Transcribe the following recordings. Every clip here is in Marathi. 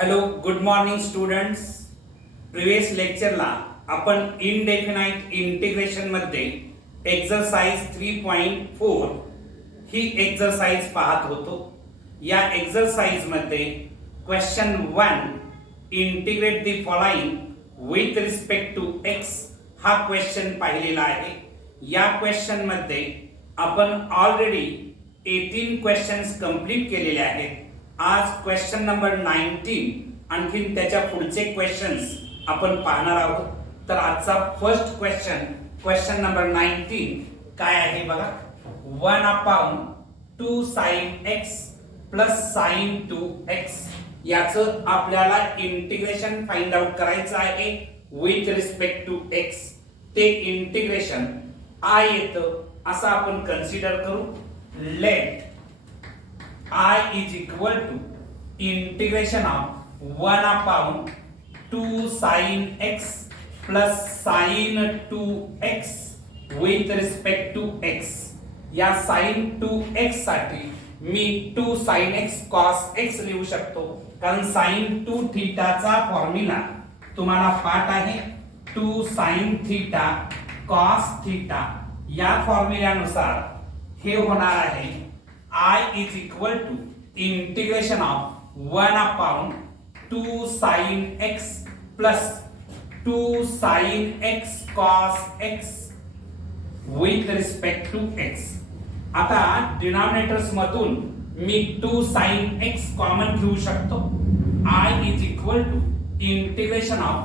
Hello good morning students. Previous लेक्चरला आपण इनडेफिनाइट इंटिग्रेशन मध्ये एक्सरसाइज 3.4 ही एक्सरसाइज पाहत होतो. या एक्सरसाइज मध्ये question 1 integrate the following with respect to x हा क्वेश्चन पाहिलेला आहे. या क्वेश्चन मध्ये आपण ऑलरेडी 18 क्वेश्चन्स कंप्लीट केलेले आहेत. आज क्वेश्चन नंबर 19 आणखीन त्याच्या पुढचे क्वेश्चन्स आपण पाहणार आहोत. तर आजचा फर्स्ट क्वेश्चन नंबर 19 काय आहे बघा. 1/2 sin x plus sin 2x याचं आपल्याला इंटिग्रेशन फाइंड आउट करायचं आहे विथ रिस्पेक्ट टू x. ते इंटिग्रेशन I येतं असं आपण कन्सिडर करू. Let I is equal to integration of 1/2 sin x plus sin 2x with respect to x. या sin 2x साठी मी 2 sin x cos x लिहू शकतो, कारण sin 2 थीटाचा फॉर्म्युला तुम्हाला पाठ आहे. 2 sin थीटा cos थीटा या फॉर्म्युल्यानुसार हे होणार आहे I is equal to integration of 1/2 sin x plus 2 sin x cos x with respect to x. आता डिनॉमिनेटर्स मधून मी 2 sin x कॉमन घेऊ शकतो. I is equal to integration of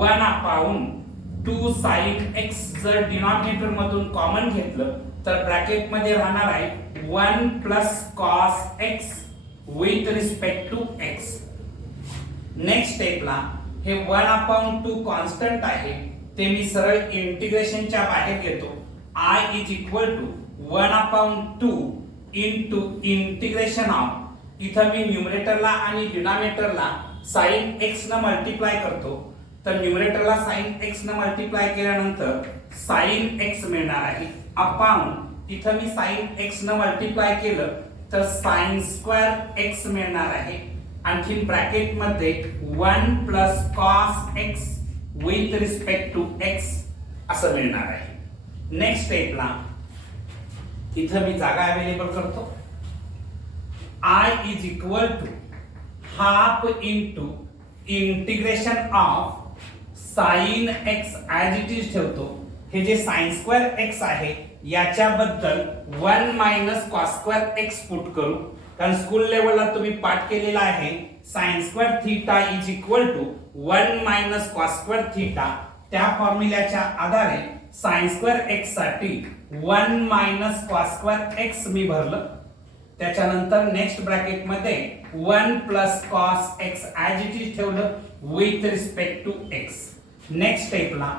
1/2 sin x जर डिनॉमिनेटर मधून कॉमन घेतलं तर ब्रॅकेट मध्ये राहणार आहे 1 plus cos x with respect to x. Next स्टेपला हे 1/2 कॉन्स्टंट आहे ते मी सरळ इंटिग्रेशनच्या बाहेर घेतो. I is equal to 1/2 into integration of, इथं मी न्यूमरेटरला आणि डिनॉमिनेटरला sin x न मल्टिप्लाय करतो. तर न्यूमरेटरला sin x न मल्टिप्लाय केल्यानंतर sin x मिळणार आहे अपॉन, इथं मी sin x न मल्टिप्लाय केलं तर sin स्क्वेअर x मिळणार आहे. आणखीन ब्रॅकेट मध्ये 1 plus cos x with respect to x असं मिळणार आहे. नेक्स्ट स्टेपला इथं मी जागा अवेलेबल करतो. I is equal to half into integration of sin x as it is ठेवतो. हे जे sin स्क्वेअर x आहे याच्याबद्दल 1 minus cos square x put करू, कारण स्कूल लेवलला तुम्ही पाठ केलेला आहे sin square theta is equal to 1 minus cos square theta. त्या फॉर्म्युल्याच्या आधारे sin स्क्वेअर x साठी 1 मायनस cos स्क्वेअर x मी भरलं. त्याच्यानंतर नेक्स्ट ब्रॅकेट मध्ये 1 plus cos x as it is ठेवलं with respect to x. Next स्टेपला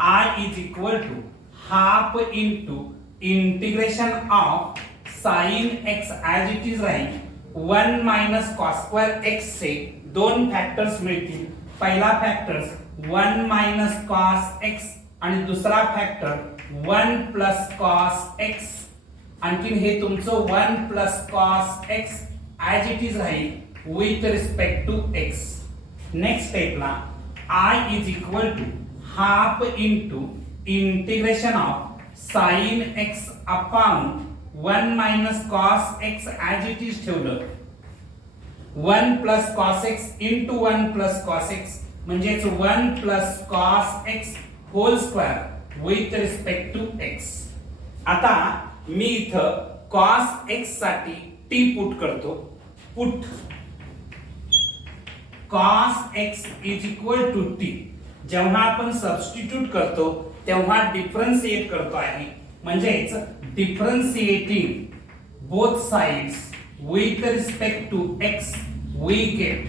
I is equal to half into integration of sin x as it is राहील 1 minus cos square x से दोन फॅक्टर्स मिळतील. पहिला फॅक्टर्स 1 minus cos x आणि दुसरा फॅक्टर 1 plus cos x. आणखीन हे तुमचं 1 plus cos x as it is राहील with respect to x. Next स्टेपला I is equal to half into integration of sin x upon 1 minus cos x as it is ठेवलं 1 plus cos x into 1 plus cos x म्हणजेच 1 plus cos x whole square with respect to x. आता मी इथं cos x साठी t पुट करतो. Put cos x is equal to t. जेव्हा आपण सबस्टिट्यूट करतो तेव्हा डिफरन्शिएट करतो आहे, म्हणजेच differentiating both sides with respect to x we get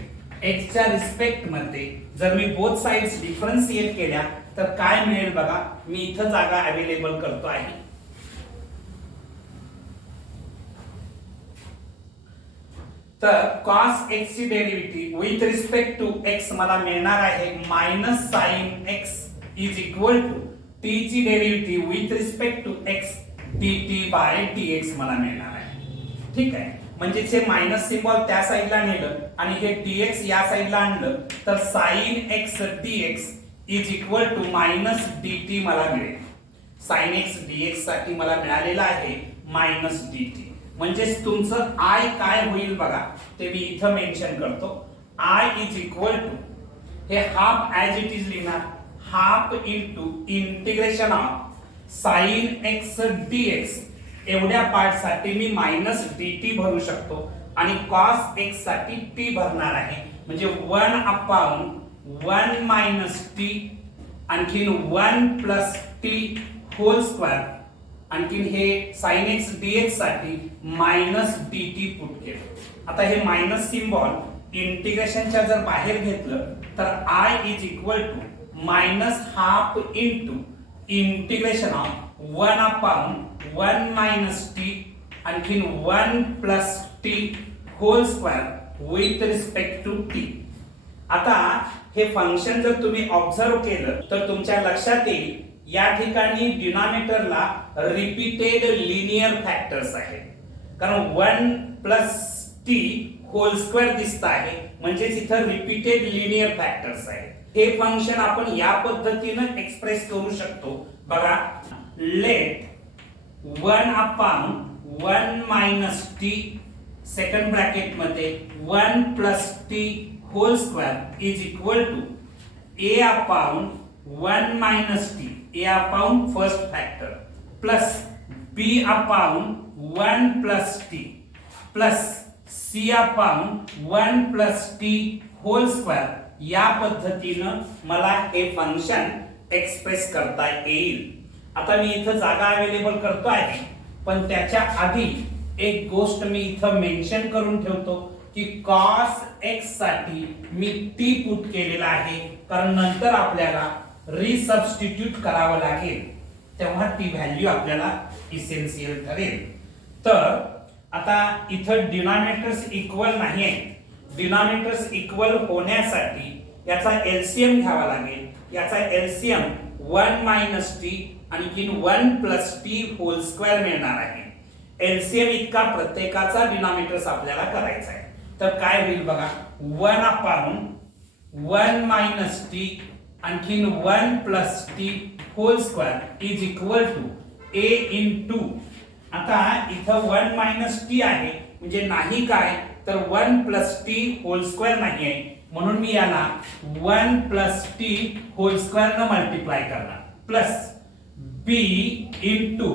x च्या रिस्पेक्ट मध्ये जर मी बोथ साइड्स डिफरन्शिएट केल्या तर काय मिळेल बघा. मी इथं जागा अवेलेबल करतो आहे. तर cos x ची derivative with respect to x मला मिळणार आहे minus sin x is equal to t ची derivative with respect to x dt by dx मला मिळणार आहे. ठीक आहे. म्हणजेच हे मायनस सिम्बॉल त्या साईडला नेलं आणि हे dx या साईडला आणलं तर sin x dx is equal to minus dt मला मिळेल. sin x dx साठी मला मिळालेला आहे मायनस dt. म्हणजेच तुमचं I काय होईल बघा ते मी इथं मेन्शन करतो. I इज इक्वल टू हे हाफ ऍज इट इज लिहिणार, half into integration of sin x dx एवढ्या पार्ट साठी मी मायनस dt भरू शकतो आणि cos x साठी t भरणार आहे. म्हणजे 1 अपॉन 1 मायनस t आणखीन 1 प्लस t होल स्क्वेअर आणखीन हे sin x dx साठी मायनस dt पुट केलं. आता हे मायनस सिम्बॉल इंटिग्रेशनच्या जर बाहेर घेतलं तर I is equal to minus half into integration of 1 upon 1 minus t आणखीन 1 plus t whole square with respect to t. आता हे फंक्शन जर तुम्ही ऑब्झर्व केलं तर तुमच्या लक्षात येईल या ठिकाणी डिनॉमिनेटरला रिपीटेड लिनियर फॅक्टर्स आहेत, कारण 1 प्लस टी होल स्क्वेअर दिसत आहे म्हणजेच इथं रिपीटेड लिनियर फॅक्टर्स आहेत. हे फंक्शन आपण या पद्धतीनं एक्सप्रेस करू शकतो बघा. Let 1 upon 1 minus t second bracket मध्ये 1 plus t whole square is equal to a upon 1 minus t, a upon first factor plus b upon 1 plus t plus c upon 1 plus t whole square. या पद्धतीनं मला हे फंक्शन एक्सप्रेस करता येईल. आता मी इथं जागा अवेलेबल करतो आहे पण त्याच्या आधी एक गोष्ट मी इथं मेन्शन करून ठेवतो की cos x साठी मी t पुट केलेला आहे, कारण नंतर आपल्याला रिसबस्टिट्यूट करावं लागेल तेव्हा ती व्हॅल्यू आपल्याला इसेन्शियल ठरेल. तर आता इथं डिनॉमिनेटर्स इक्वल नाही आहेत. डिनॉमिनेटर्स इक्वल होण्यासाठी याचा एलसीएम घ्यावा लागेल. याचा एलसीएम 1 मायनस टी आणखीन 1 प्लस टी होल स्क्वेअर मिळणार आहे. एलसीएम इतका प्रत्येकाचा डिनॉमिनेटर्स आपल्याला करायचा आहे. तर काय होईल बघा, 1 अपॉन 1 मायनस टी आणखीन 1 plus t whole square is equal to a into, आता इथं 1 मायनस टी आहे म्हणजे नाही काय तर 1 प्लस टी होल स्क्वेअर नाही आहे म्हणून मी याला 1 प्लस टी होल स्क्वेअर न मल्टिप्लाय करणार प्लस b इंटू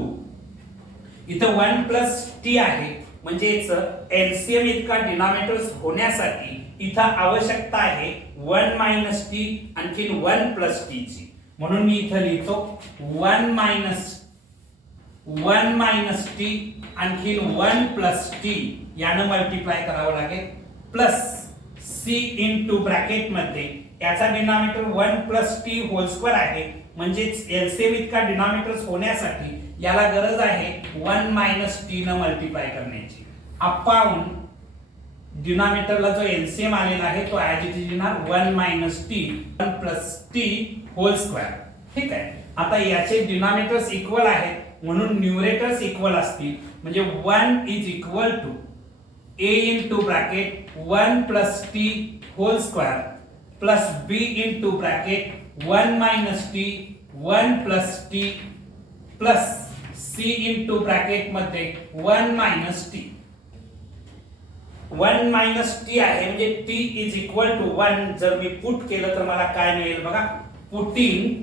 इथं 1 प्लस टी आहे म्हणजेच एलसीएम इतका डिनॉमिनेटर्स होण्यासाठी इथं आवश्यकता आहे 1 मायनस टी आणखीन 1 प्लस टी ची. म्हणून मी इथं लिहितो 1 मायनस टी आणखीन 1 प्लस टी यानं मल्टिप्लाय करावं लागेल प्लस c इंटू ब्रॅकेट मध्ये याचा denominator 1 plus t whole square आहे म्हणजेच एलसीएम इतका डिनॉमिनेटर्स होण्यासाठी याला गरज आहे 1 मायनस टी न मल्टिप्लाय करण्याची. अपॉन डिनॉमिनेटरला जो एलसीएम आलेला आहे तो ऍज इट इज येणार 1 minus t 1 plus t whole square. ठीक आहे. आता याचे डिनॉमिनेटर्स इक्वल आहेत म्हणून न्यूमरेटर्स इक्वल असतील म्हणजे 1 is equal to a into bracket 1 plus t whole square plus b into bracket 1 minus t 1 plus t plus c into bracket मध्ये 1 मायनस टी. 1 मायनस टी आहे म्हणजे t इज इक्वल टू 1 जर मी पुट केलं तर मला काय मिळेल बघा. Putting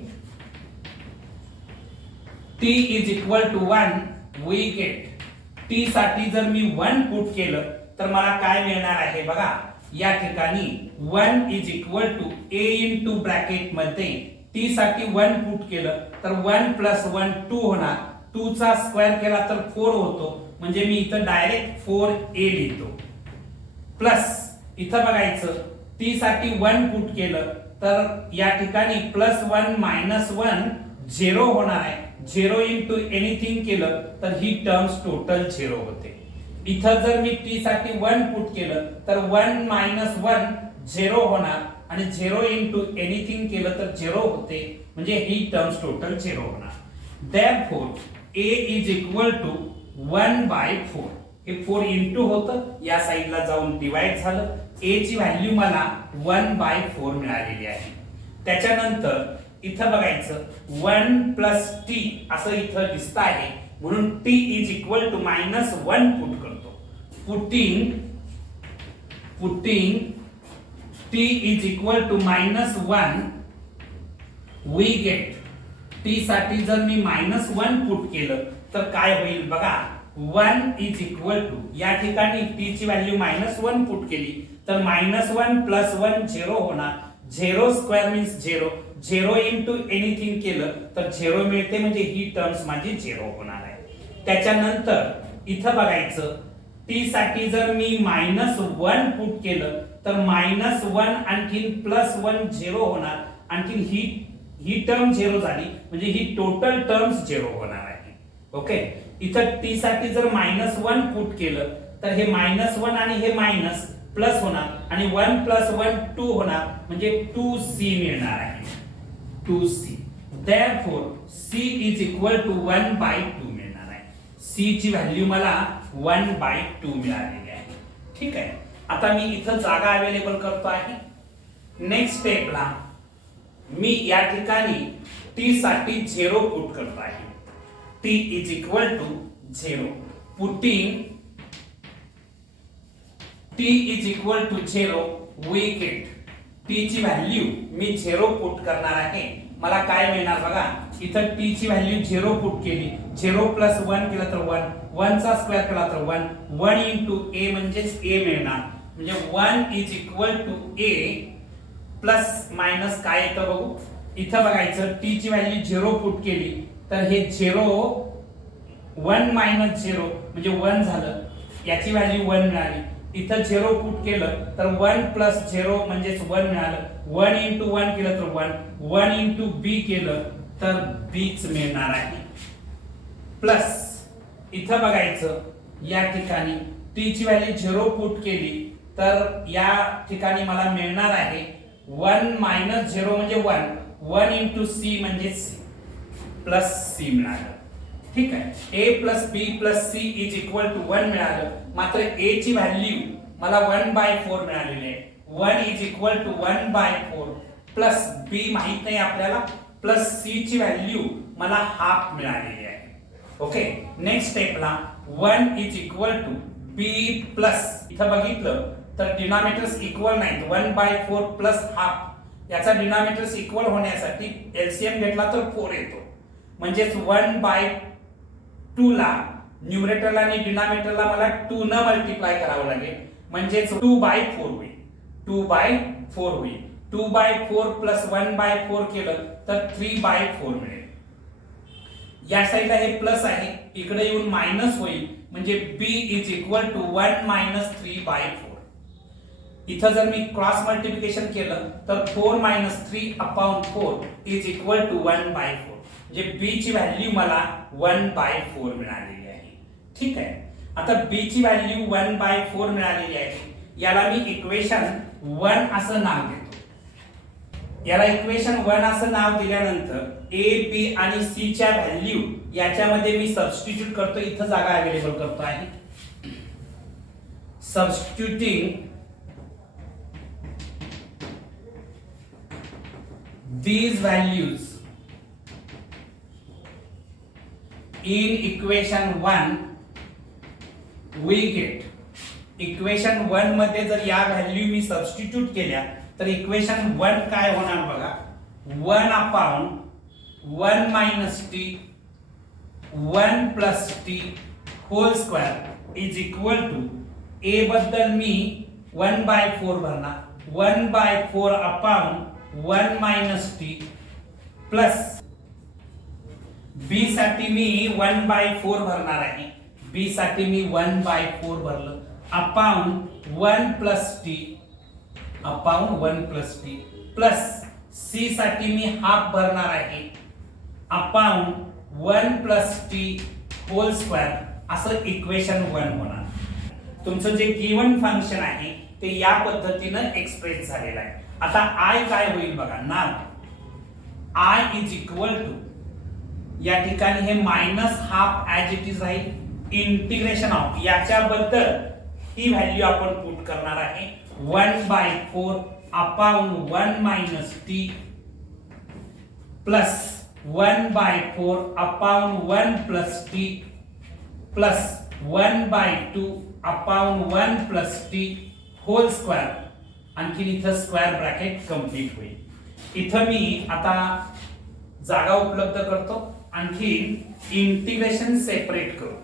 t is equal to 1 we get t साठी जर मी 1 पुट केलं तर मला काय मिळणार आहे बघा. या ठिकाणी 1 is equal to a into bracket मध्ये t साठी 1 पुट केलं तर 1 प्लस 1 2 होणार. 2 चा स्क्वेअर केला तर 4 होतो म्हणजे मी इथं डायरेक्ट 4a लिहितो प्लस इथं बघायचं t साठी 1 पुट केलं तर या ठिकाणी प्लस 1 मायनस 1 0 होणार आहे. 0 इंटू एनिथिंग केलं तर ही टर्म्स टोटल 0 होते. इथं जर मी t साठी 1 पुट केलं तर 1 मायनस 1 0 होणार आणि 0 इंटू एनिथिंग केलं तर 0 होते म्हणजे ही टर्म्स टोटल 0 होणार. Therefore a is equal to 1 by 4. हे 4 इंटू होतं, या साईडला जाऊन डिवाइड झालं. a ची व्हॅल्यू मला 1/4 मिळालेली आहे. त्याच्यानंतर इथं बघायचं 1 प्लस t असं इथं दिसत आहे, म्हणून t is equal to -1 put करतो. Putting t is equal to -1 we get. t साठी जर मी -1 पुट केलं तर काय होईल बघा. 1 इज इक्वल टू, या ठिकाणी t ची व्हॅल्यू -1 पुट केली तर -1 प्लस 1 0 होणार. 0 स्क्वेअर मीन्स 0. 0 इंटू एनिथिंग केलं तर 0 मिळते, म्हणजे ही टर्म्स माझी 0 होणार आहे. त्याच्यानंतर इथं बघायचं t साठी जर मी -1 पुट केलं तर -1 आणखीन +1 0 होणार. आणखीन ही टर्म 0 झाली, म्हणजे ही टोटल टर्म्स 0 होणार आहे. ओके, इथं t साठी जर -1 पुट केलं तर हे -1 आणि हे मायनस प्लस होणार, आणि 1 + 1 2 होणार, म्हणजे 2c मिळणार आहे. 2c. therefore c is equal to 1/2 मिळणार आहे. c ची व्हॅल्यू मला 1/2 मिळालेली आहे. ठीक आहे, आता मी इथं जागा अवेलेबल करतो आहे. नेक्स्ट स्टेपला मी या ठिकाणी t साठी 0 पुट करतो आहे. t is equal to 0. Putting t is equal to 0 we get. t ची व्हॅल्यू मी 0 पुट करणार आहे. मला काय मिळणार बघा. इथं t ची व्हॅल्यू 0 पुट केली, 0 + 1 केलं तर 1, 1 चा स्क्वेअर केला तर 1, 1 इंटू a म्हणजेच a मिळणार, म्हणजे 1 is equal to a plus minus काय येतं बघू. इथं बघायचं t ची व्हॅल्यू 0 पुट केली तर हे 0 1 - 0 म्हणजे 1 झालं, याची व्हॅल्यू 1 मिळाली. इथं 0 पुट केलं तर 1 + 0 म्हणजेच 1 मिळालं. 1 इंटू 1 केलं तर 1, 1 इंटू b केलं तर b च मिळणार आहे. प्लस इथं बघायचं या ठिकाणी t ची व्हॅल्यू 0 पुट केली तर या ठिकाणी मला मिळणार आहे 1 - 0 म्हणजे 1, 1 इंटू c म्हणजे c प्लस c मिळालं. ठीक आहे, a + b + c is equal to 1 मिळालं. मात्र a ची व्हॅल्यू मला 1/4 मिळालेली आहे. 1 is equal to 1/4 plus b माहित नाही आपल्याला, प्लस c ची व्हॅल्यू मला हाफ मिळालेली आहे. ओके, नेक्स्ट स्टेपला 1 is equal to b plus, इथं बघितलं तर डिनॉमिनेटर्स इक्वल नाहीत. 1/4 प्लस हाफ, याचा डिनॉमिनेटर्स इक्वल होण्यासाठी एलसीएम घेतला तर 4 येतो, म्हणजेच 1/2 ला न्यूमरेटरला आणि डिनॉमिनेटरला मला 2 न मल्टिप्लाय करावं लागेल, म्हणजेच 2/4 होईल. 2/4 होईल. 2/4 प्लस 1/4 केलं तर 3/4 मिळेल. या साईडला हे प्लस आहे, इकडे येऊन मायनस होईल, म्हणजे b इज इक्वल टू 1 - 3/4. इथं जर मी क्रॉस मल्टिप्लिकेशन केलं तर 4 - 3/4 इज इक्वल टू 1/4, म्हणजे b ची व्हॅल्यू मला 1/4 मिळालेली आहे. ठीक आहे, आता b ची व्हॅल्यू 1/4 मिळालेली आहे. याला मी इक्वेशन 1 असं नाव देतो. याला इक्वेशन 1 असं नाव दिल्यानंतर a, b आणि c च्या व्हॅल्यू याच्यामध्ये मी सबस्टिट्यूट करतो. इथं जागा अवेलेबल करतो आहे. Substituting these values in equation 1 we get. Equation 1 मध्ये जर या व्हॅल्यू मी सबस्टिट्यूट केल्या तर इक्वेशन 1 काय होणार बघा. 1/1 - t 1 + t whole square is equal to a बद्दल मी 1/4 भरणार. 1/4 1 - t प्लस b साठी मी 1/4 भरणार आहे. b साठी मी 1/4 भरलं अपॉन 1 + t प्लस c साठी मी हाफ भरणार आहे अपॉन 1 + t होल स्क्वेअर. असं इक्वेशन 1 होणार. तुमचं जे गिवन फंक्शन आहे ते या पद्धतीनं एक्सप्रेस झालेलं आहे. आता i काय होईल बघा. नाव i इज इक्वल टू, या ठिकाणी हे -½ ॲज इट इज राहील, इंटिग्रेशन ऑफ याच्याबद्दल ही व्हॅल्यू आपण पुट करणार आहे 1/4 upon 1 minus t plus 1/4 upon 1 plus t plus 1/2 upon 1 plus t whole square. आणखी इथं स्क्वेअर ब्रॅकेट कंप्लीट होईल. इथं मी आता जागा उपलब्ध करतो. आणखी इंटिग्रेशन सेपरेट करू.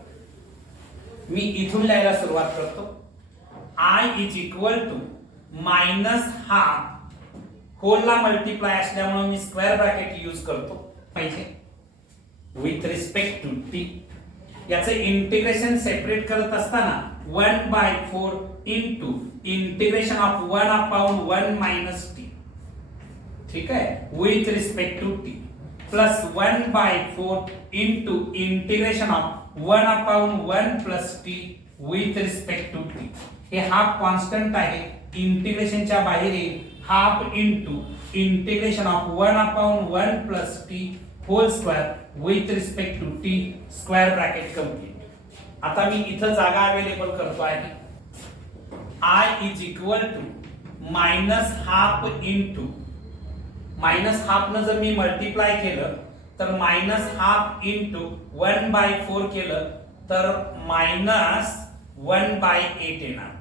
मी इथून लिहायला सुरुवात करतो. I is equal to minus half होलला मल्टिप्लाय असल्यामुळे मी स्क्वेअर ब्रॅकेट यूज करतो पाहिजे विथ रिस्पेक्ट टू टी. याचे इंटिग्रेशन सेपरेट करत असताना 1/4 into integration of 1 upon 1 minus t, ठीक आहे, with respect to t plus 1/4 into integration of 1 upon 1 plus t with respect to t. हे हाफ कॉन्स्टंट आहे, इंटिग्रेशनच्या बाहेर येईल. Half into integration of 1 upon 1 plus t whole square with respect to t square bracket complete. आता मी इथं जागा अवेलेबल करतो आहे. I is equal to minus half into minus half न जर मी मल्टिप्लाय केलं तर मायनस हाफ इंटू 1/4 केलं तर मायनस 1/8 येणार.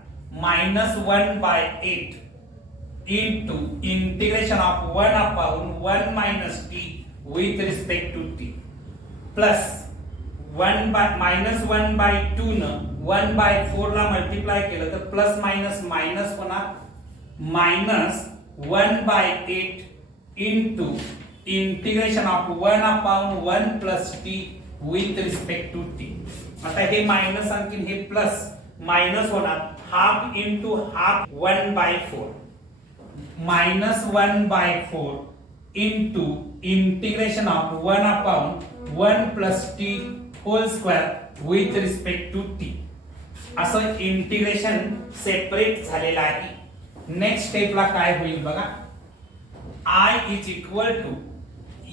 Minus 1/8 into integration of 1 upon 1 minus t with respect to t plus minus 1/2 न 1/4 ला मल्टिप्लाय केलं तर प्लस मायनस मायनस होणार. Minus 1/8 into integration of 1 upon 1 plus t with respect to t. आता हे मायनस आणखी हे प्लस मायनस होणार. Half into half 1/4 minus 1/4 into integration of 1 upon 1 plus t whole square with respect to t. असं इंटिग्रेशन सेपरेट झालेलं आहे. नेक्स्ट स्टेपला काय होईल बघा. I इज इक्वल टू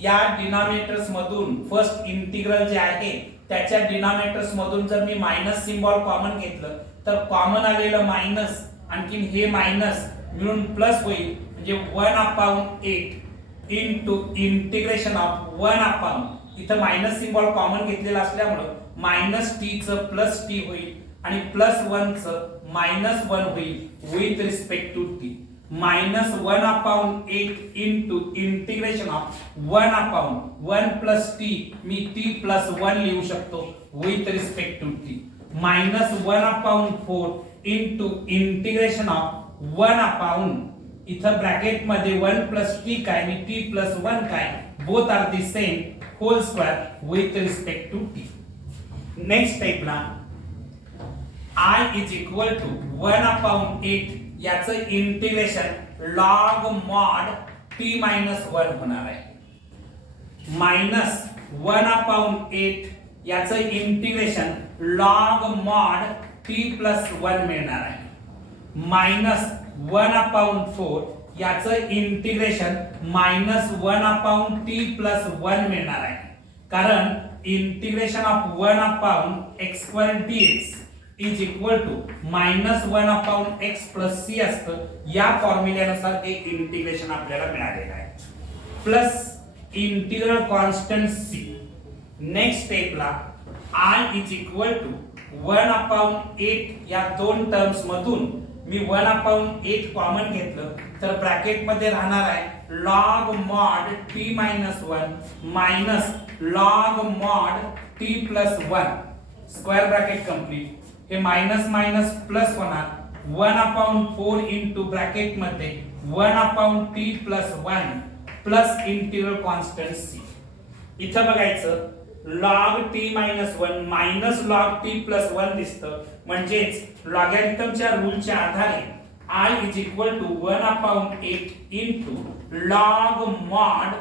या डिनॉमिनेटर्स मधून फर्स्ट इंटिग्रल जे आहे त्याच्या डिनॉमिनेटर्स मधून जर मी मायनस सिम्बॉल कॉमन घेतलं तर कॉमन आलेलं मायनस आणखी हे मायनस मिळून प्लस होईल. म्हणजे 1 upon 8 into integration of 1 upon, इथं मायनस सिम्बॉल कॉमन घेतलेला असल्यामुळं मायनस टी च प्लस टी होईल आणि प्लस 1 च मायनस 1 होईल with respect to t. Minus 1 upon 8 into integration of 1 upon 1 plus t, मी टी प्लस 1 लिहू शकतो with respect to t. Minus 1 upon 4 into integration of 1 upon, इथं ब्रॅकेट मध्ये 1 प्लस टी काय आणि टी प्लस 1 काय, both are the same whole square with respect to t. Next स्टेपला I is equal to 1 upon 8 याचं integration log mod t minus 1 होणार आहे. मायनस 1 अपॉन 8 याचं integration log mod t plus 1 मिळणार आहे. मायनस 1 अपॉन 4 याचं integration minus 1 upon t plus 1 मिळणार आहे. कारण integration of 1 upon x square dx is equal to minus 1 upon x plus c असतं. या फॉर्म्युल्यानुसार हे इंटिग्रेशन आपल्याला मिळालेलं आहे. Plus integral constant c. Next स्टेपला I is equal to 1 upon 8 या दोन टर्म्स मधून मी 1 अपॉन 8 कॉमन घेतलं तर ब्रॅकेट मध्ये राहणार आहे log mod t minus 1 minus log mod t plus 1 square bracket complete. हे मायनस मायनस प्लस होणार. 1 अपॉन 4 इंटू ब्रॅकेट मध्ये 1 upon t plus 1 plus integral constant c. इथं बघायचं log t minus 1 minus log t plus 1 दिसतं. म्हणजेच लॉगॅरिथमच्या रूलच्या आधारे I is equal to 1 upon 8 into log mod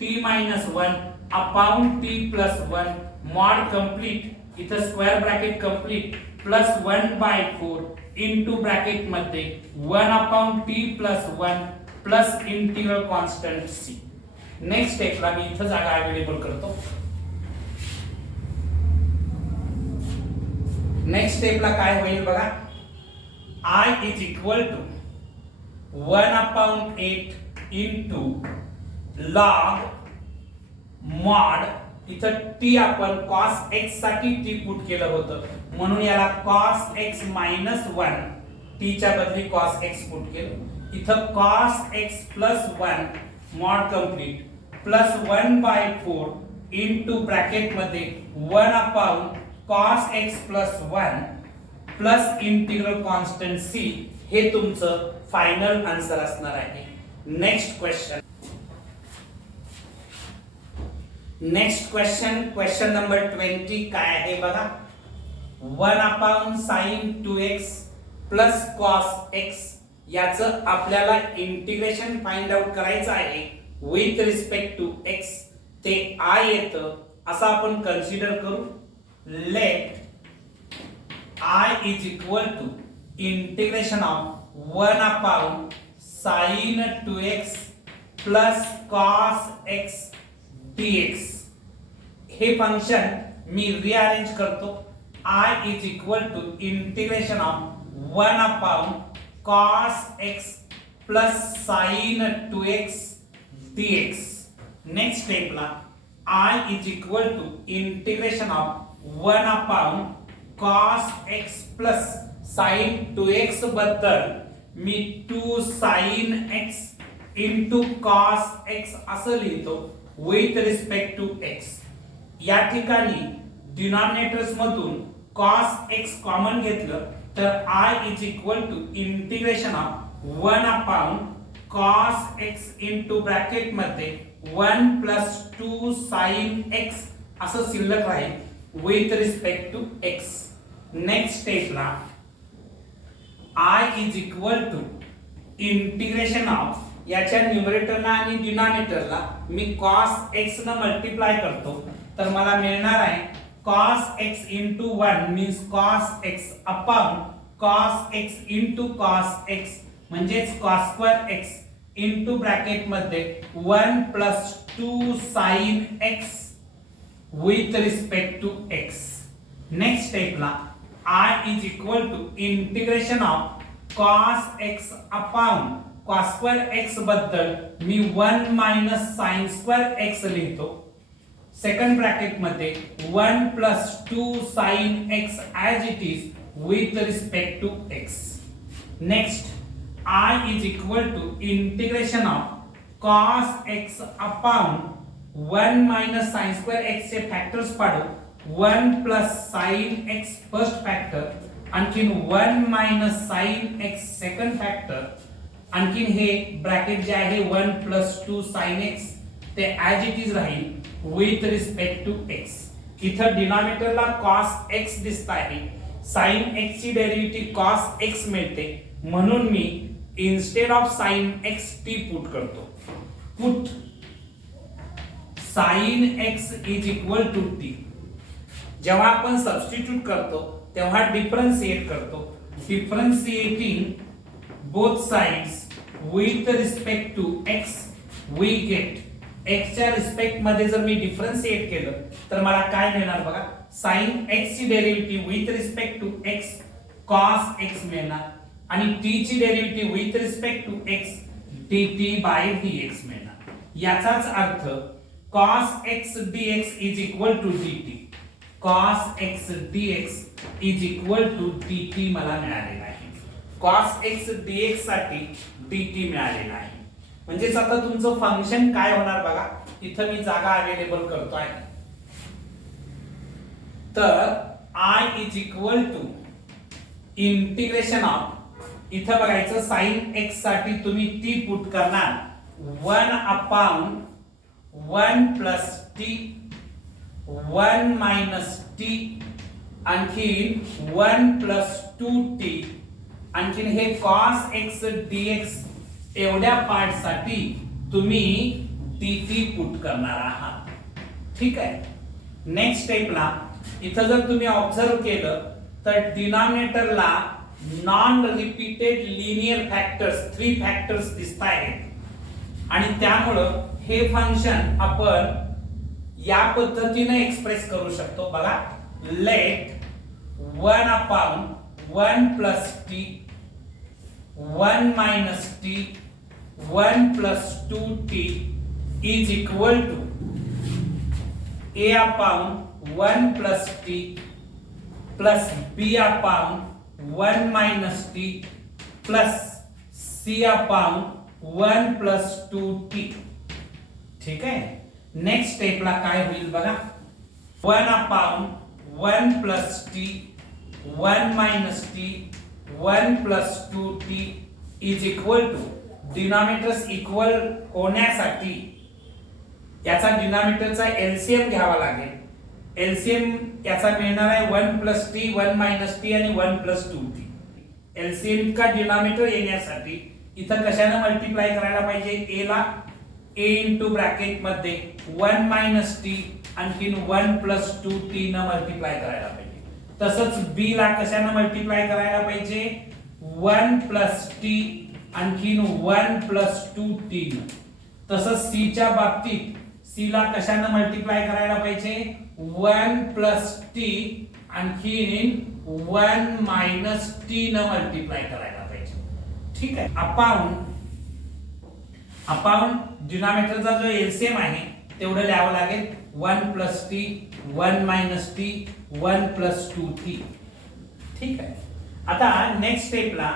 t minus 1 upon t plus 1 mod complete. इथं square bracket complete plus 1/4 into bracket मध्ये 1 upon t plus 1 plus integral constant c. Next स्टेपला मी इथं जागा अवेलेबल करतो. नेक्स्ट स्टेपला काय होईल बघा, I is equal to 1/8 into log mod, इथं टी आपण cos x साठी टी पुट केलं होतं म्हणून याला cos x मायनस 1, टी च्या बदली cos x पुट केलं, इथं cos x plus 1 mod complete plus 1/4 into bracket मध्ये 1/cos x plus 1 plus integral constant c, हे तुमचं फायनल आन्सर असणार आहे. नेक्स्ट क्वेश्चन, क्वेश्चन नंबर 20 काय आहे बघा, 1/sin 2x plus cos x याचं आपल्याला इंटिग्रेशन फाइंड आउट करायचं आहे विथ रिस्पेक्ट टू x. ते I येतं असं आपण कन्सिडर करू. Let I is equal to integration of 1/sin 2x plus cos x dx. हे फंक्शन मी रिअरेंज करतो. I is equal to integration of 1/cos x plus sin 2x dx. Next स्टेपला I is equal to integration of 1/cos x plus sin 2x बद्दल मी 2 sin x into cos x असं लिहितो विथ रिस्पेक्ट टू x. या ठिकाणी डिनॉमिनेटर्स मधून cos x कॉमन घेतलं तर I is equal to integration of 1/cos x into bracket मध्ये 1 प्लस 2 sin x असं शिल्लक राहील with respect to x. Next स्टेपला I is equal to integration of, याच्या न्यूमरेटरला आणि डिनॉमिनेटरला मी cos x न मल्टिप्लाय करतो तर मला मिळणार आहे cos x into 1 means cos x upon cos x into cos x म्हणजेच cos square x into bracket मध्ये 1 plus 2 sin x with respect to x. Next स्टेपला I is equal to integration of cos x upon cos square x बद्दल मी 1 मायनस sin स्क्वेअर x लिहितो. सेकंड ब्रॅकेट मध्ये 1 plus 2 sin x as it is with respect to x. Next I is equal to integration of cos x upon 1 minus sin square x चे फॅक्टर्स पाडू. 1 plus sin x first factor, आणखीन 1 minus sin x second factor, आणखीन हे ब्रॅकेट जे आहे 1 plus 2 sin x ते as it is राहील with respect to x. इथं डिनॉमिनेटरला cos x दिसत आहे, sin x ची डेरिव्हेटिव्ह cos x मिळते म्हणून मी instead of sin x t put करतो. Put sin x is equal to t. जेव्हा आपण सबस्टिट्यूट करतो तेव्हा डिफरन्शिएट करतो. Differentiating both sides with respect to x we get, x च्या रिस्पेक्ट मध्ये जर मी डिफरन्शिएट केलं तर मला काय मिळणार बघा, sin x ची derivative with respect to x cos x मिळणार आणि t ची derivative with respect to x dt by dx मिळणार. याचाच अर्थ cos x dx is equal to dt. cos x dx is equal to dt मला मिळालेला आहे. cos x dx साठी dt मिळालेला आहे. म्हणजेच आता तुमचं फंक्शन काय होणार बघा, इथं मी जागा अवेलेबल करतोय. तर I is equal to integration of, इथं बघायचं sin x साठी तुम्ही t पुट करणार 1 upon 1 plus t 1 minus t आणखीन 1 प्लस 2t आणखीन हे cos x dx एवढ्या पार्ट साठी तुम्ही dt पुट करणार आहात. ठीक आहे. नेक्स्ट स्टेपला इथं जर तुम्ही ऑब्झर्व केलं तर डिनॉमिनेटरला non repeated linear factors 3 factors दिसत आहेत आणि त्यामुळं हे फंक्शन आपण या पद्धतीने एक्सप्रेस करू शकतो. बघा, let 1 upon 1 plus t 1 minus t 1 plus 2t is equal to a upon 1 plus t plus b upon 1 minus t plus c upon 1 plus 2t. ठीक आहे. नेक्स्ट स्टेपला काय होईल बघा. 1 upon 1 plus t 1 minus t 1 plus 2t is equal to denominators equal होण्यासाठी याचा डिनॉमिनेटरचा एलसीएम घ्यावा लागेल. एलसीएम याचा मिळणार आहे 1 plus t 1 minus t आणि 1 plus 2t. एलसीएम का डिनॉमिनेटर येण्यासाठी इथं कशाने मल्टिप्लाय करायला पाहिजे. a ला a इंटू ब्रॅकेट मध्ये 1 minus t आणखीन 1 plus 2t न मल्टिप्लाय करायला पाहिजे. तसंच b ला कशाने मल्टिप्लाय करायला पाहिजे. 1 plus t आणखीन 1 plus 2t न. तसंच c च्या बाबतीत c ला कशाने मल्टिप्लाय करायला पाहिजे. 1 plus t आणखीन 1 minus t न मल्टिप्लाय करायला पाहिजे. ठीक आहे. अपॉन डिनॉमिनेटरचा जो एलसीएम आहे तेवढं लिहावं लागेल. 1 plus t 1 minus t 1 plus 2t. ठीक आहे. आता नेक्स्ट स्टेपला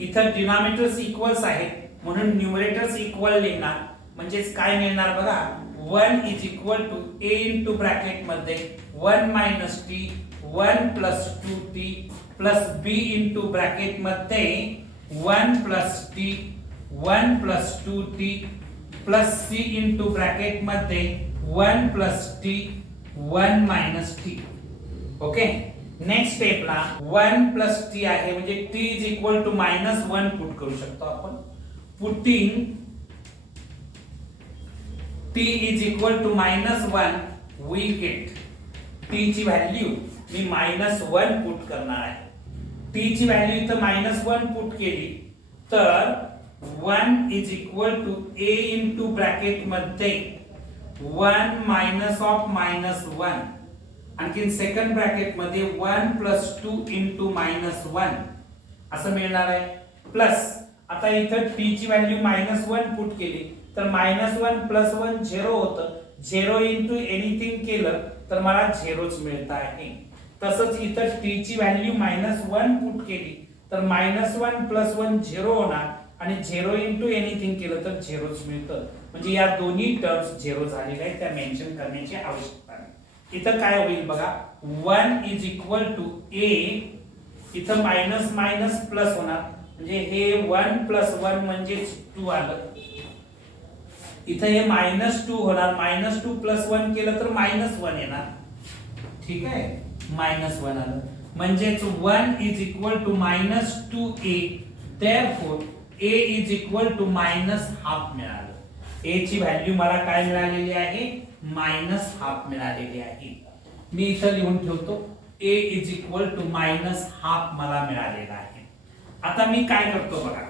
इथं डिनॉमिनेटर्स इक्वल्स आहेत म्हणून न्यूमरेटर्स इक्वल लिहिणार. म्हणजेच काय मिळणार बघा. 1 is equal to a into bracket मध्ये 1 minus t 1 plus 2t plus b into bracket मध्ये 1 plus t 1 plus 2t plus c into bracket मध्ये 1 plus t 1 minus t. Okay. Next स्टेपला 1 plus t आहे म्हणजे t is equal to -1 put करू शकतो आपण. Putting t is equal to -1 we get t ची व्हॅल्यू मी -1 पुट करणार आहे. t ची व्हॅल्यू इथं -1 पुट केली तर 1 is equal to a into bracket मध्ये 1 minus of -1 आणखीन सेकंड ब्रॅकेट मध्ये 1 plus 2 into -1 असं मिळणार आहे. प्लस आता इथं t ची व्हॅल्यू -1 पुट केली तर -1 plus 1 0 होतं. 0 into एनीथिंग केलं तर मला 0च मिळत आहे. तसंच इथं t ची व्हॅल्यू -1 पुट केली तर -1 plus 1 0 होणार आणि 0 into एनीथिंग केलं तर 0च मिळतं. म्हणजे या दोन्ही टर्म्स 0 झालेल्या आहेत. त्या मेन्शन करण्याची आवश्यकता नाही. इथं काय होईल बघा. 1 is equal to a इथं मायनस मायनस प्लस होणार म्हणजे हे 1 plus 1 म्हणजे 2 आलं. इथं हे -2 होणार. -2 plus 1 केलं तर -1 येणार. ठीक आहे. -1 आलं म्हणजेच 1 is equal to -2a. therefore a is equal to -half मिळालं. a ची व्हॅल्यू मला काय मिळालेली आहे. -half मिळालेली आहे. मी इथं लिहून ठेवतो a is equal to -half मला मिळालेला आहे. आता मी काय करतो बघा.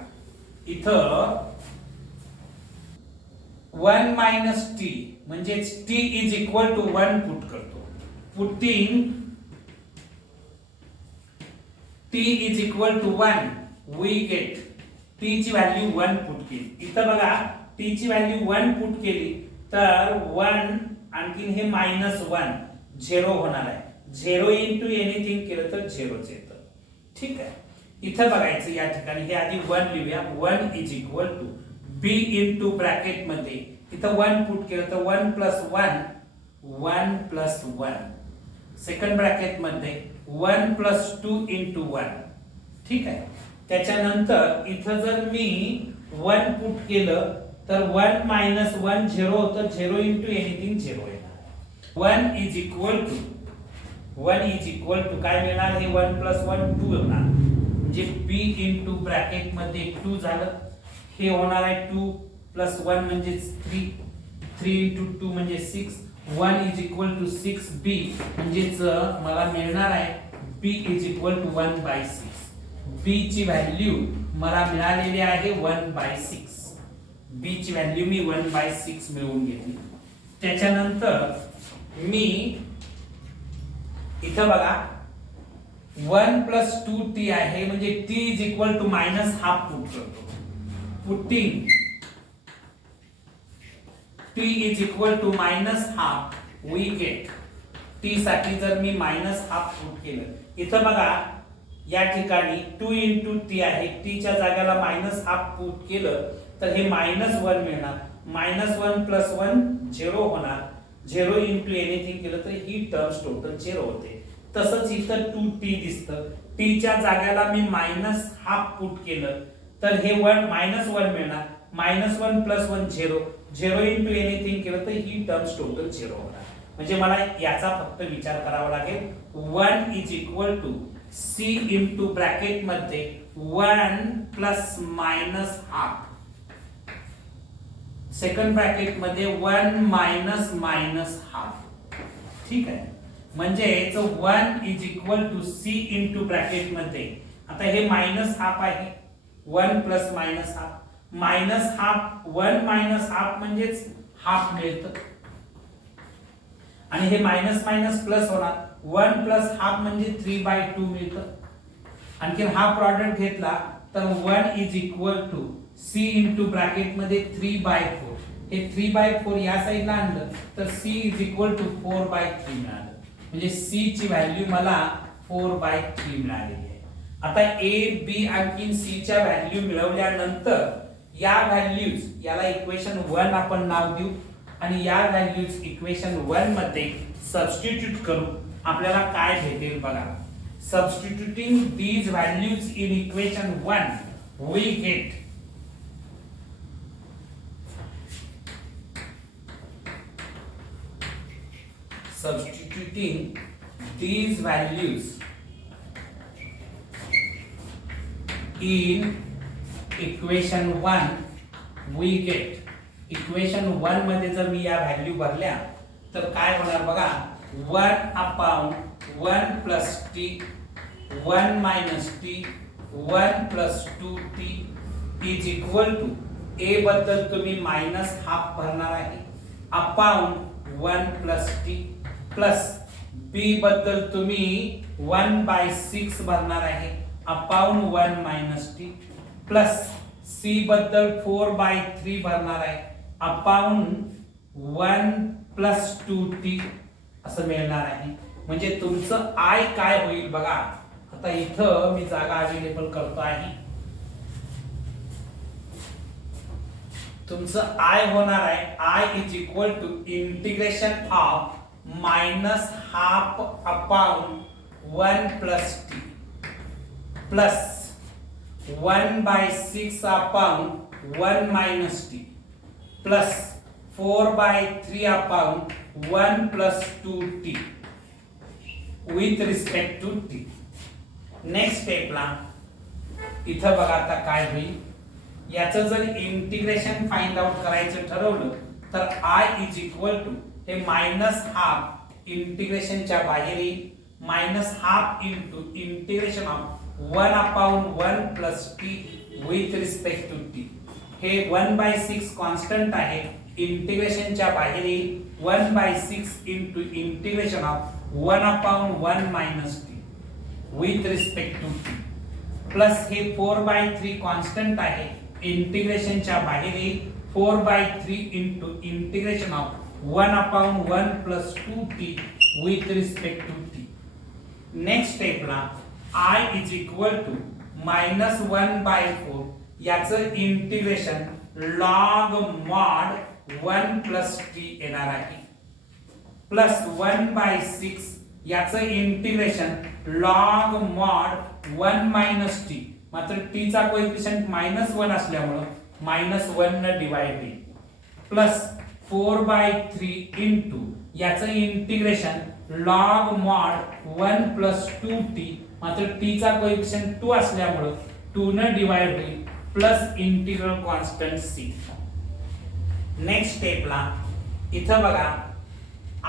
इथं 1 minus t म्हणजे t is equal to 1 put करतो. Putting t is equal to 1 we get t ची व्हॅल्यू 1 पुट केली. इथं बघा t ची व्हॅल्यू 1 पुट केली तर 1 आणखीन हे -1 0 होणार आहे. 0 into एनीथिंग केलं तर 0च येतं. ठीक आहे. इथं बघायचं या ठिकाणी हे आधी 1 लिहूया. 1 is equal to b into bracket मध्ये इथं 1 पुट केलं तर 1 plus 1 1 plus 1 सेकंड ब्रॅकेट मध्ये 1 plus 2 into 1. ठीक आहे. त्याच्यानंतर इथं जर मी 1 पुट केलं तर 1 minus 1 0 होतं. 0 into एनीथिंग 0 येणार. 1 is equal to काय मिळणार. हे 1 plus 1 2 होणार म्हणजे b into ब्रॅकेट मध्ये 2 झालं. हे होणार आहे 2 plus 1 म्हणजे 3. 3 into 2 म्हणजे 6. 1 is equal to 6b म्हणजेच मला मिळणार आहे b is equal to 1/6. b ची व्हॅल्यू मला मिळालेली आहे 1/6. b ची व्हॅल्यू मी 1/6 मिळवून घेतली. त्याच्यानंतर मी इथं बघा 1 प्लस 2t आहे म्हणजे t is equal to minus half put करतो. Putting t is equal to minus half we get t साठी जर मी मायनस हाफ पुट केलं इथं बघा या ठिकाणी 2 इंटू टी आहे. टी च्या जागेला मायनस हाफ पुट केलं तर हे -1 मिळणार. -1 प्लस 1 0 होणार. 0 इंटू एनिथिंग केलं तर ही टर्म्स टोटल 0 होते. तसंच इथं 2t दिसतं. टी च्या जागेला मी मायनस हाफ पुट केलं तर हे -1 मिळणार. -1 प्लस 1 0. 0 इंटू एनिथिंग केलं तर ही टर्म्स टोटल 0 होणार. म्हणजे मला याचा फक्त विचार करावा लागेल. 1 is equal to c into bracket मध्ये 1 plus minus half. Second bracket मध्ये 1 मायनस मायनस हाफ. ठीक आहे. म्हणजे 1 is equal to c into bracket मध्ये आता हे मायनस हाफ आहे. 1 plus minus half. Minus half 1 minus half म्हणजेच हाफ मिळतं आणि हे मायनस मायनस प्लस होणार. 1 प्लस हाफ म्हणजे 3/2 मिळतं. आणखी हा प्रॉडक्ट घेतला तर 1 is equal to c into bracket मध्ये 3/4. हे 3/4 या साईडला आणलं तर c इज इक्वल टू 4/3 मिळालं. म्हणजे c ची व्हॅल्यू मला 4/3 मिळालेली आहे. आता a b आणखी c च्या व्हॅल्यू मिळवल्यानंतर या व्हॅल्यूज याला इक्वेशन 1 आपण नाव देऊ आणि या व्हॅल्यूज इक्वेशन 1 मध्ये सबस्टिट्यूट करू. आपल्याला काय भेटेल बघा. Substituting these values in equation 1 we get substituting these values in equation 1 we get. Equation 1 मध्ये जर मी या व्हॅल्यू भरल्या तर काय होणार बघा. 1 upon 1 plus t 1 minus t 1 plus 2t is equal to a बद्दल तुम्ही मायनस हाफ भरणार आहे upon 1 plus t plus b बद्दल तुम्ही 1/6 भरणार आहे upon 1 minus t plus c बद्दल 4/3 भरणार आहे अपॉन 1 प्लस 2t असं मिळणार आहे. म्हणजे तुमचं i काय होईल बघा. आता इथं मी जागा अवेलेबल करतो आहे. तुमचं i होणार आहे i is equal to integration of minus half upon 1 plus t plus 1/6 upon 1 minus t plus 4/3 upon 1 plus 2t with respect to t. Next स्टेपला इथं बघा आता काय होईल. याचं जर इंटिग्रेशन फाइंड आउट करायचं ठरवलं तर i इज इक्वल टू हे मायनस हाफ इंटिग्रेशनच्या बाहेर येईल. Minus half into integration of 1 upon 1 plus t with respect to t. हे 1/6 कॉन्स्टंट आहे. इंटिग्रेशनच्या बाहेर येईल. 1/6 into integration of 1 upon 1 minus t with respect to t plus हे 4/3 कॉन्स्टंट आहे. इंटिग्रेशनच्या बाहेर येईल. 4/3 into integration of 1 upon 1 plus 2t with respect to t. Next स्टेपला i इज इक्वल टू -1/4 याचं integration log mod 1 plus t येणार आहे प्लस 1/6 याचं integration log mod 1 minus t. मात्र t चा कोएफिशिएंट -1 असल्यामुळे -1 न डिवाइड होईल प्लस 4/3 इंटू याचं integration log mod 1 plus 2t. मात्र t चा कोएफिशिएंट 2 असल्यामुळे 2 न डिवाइड होईल plus integral constant c. Next स्टेपला इथं बघा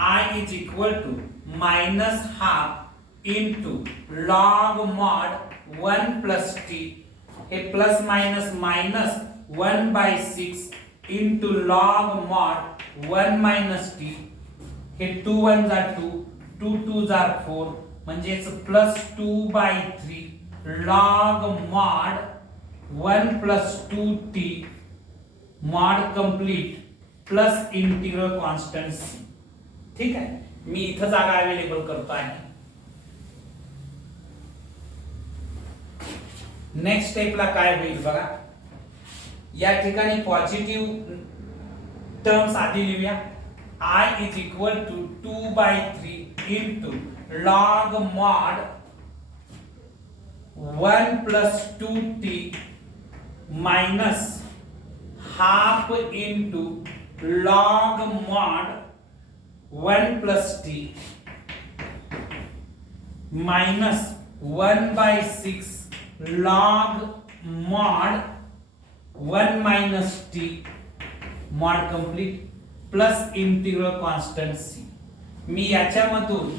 i is equal to minus half into log mod 1 plus t. हे plus minus minus 1/6 into log mod 1 minus t. हे 2 1 जा 2 2 2 जा 4 म्हणजेच +2/3 log mod 1 + 2t mod complete plus integral constant c. ठीक आहे, मी इथं जागा अवेलेबल करतो आहे. नेक्स्ट स्टेपला काय होईल बघा, या ठिकाणी पॉझिटिव्ह टर्म्स आधी लिहूया. I is equal to 2/3 into log mod 1 + 2t minus half into log mod 1 + t minus 1/6 log mod 1 - t mod complete plus integral constant c. मी याच्यामधून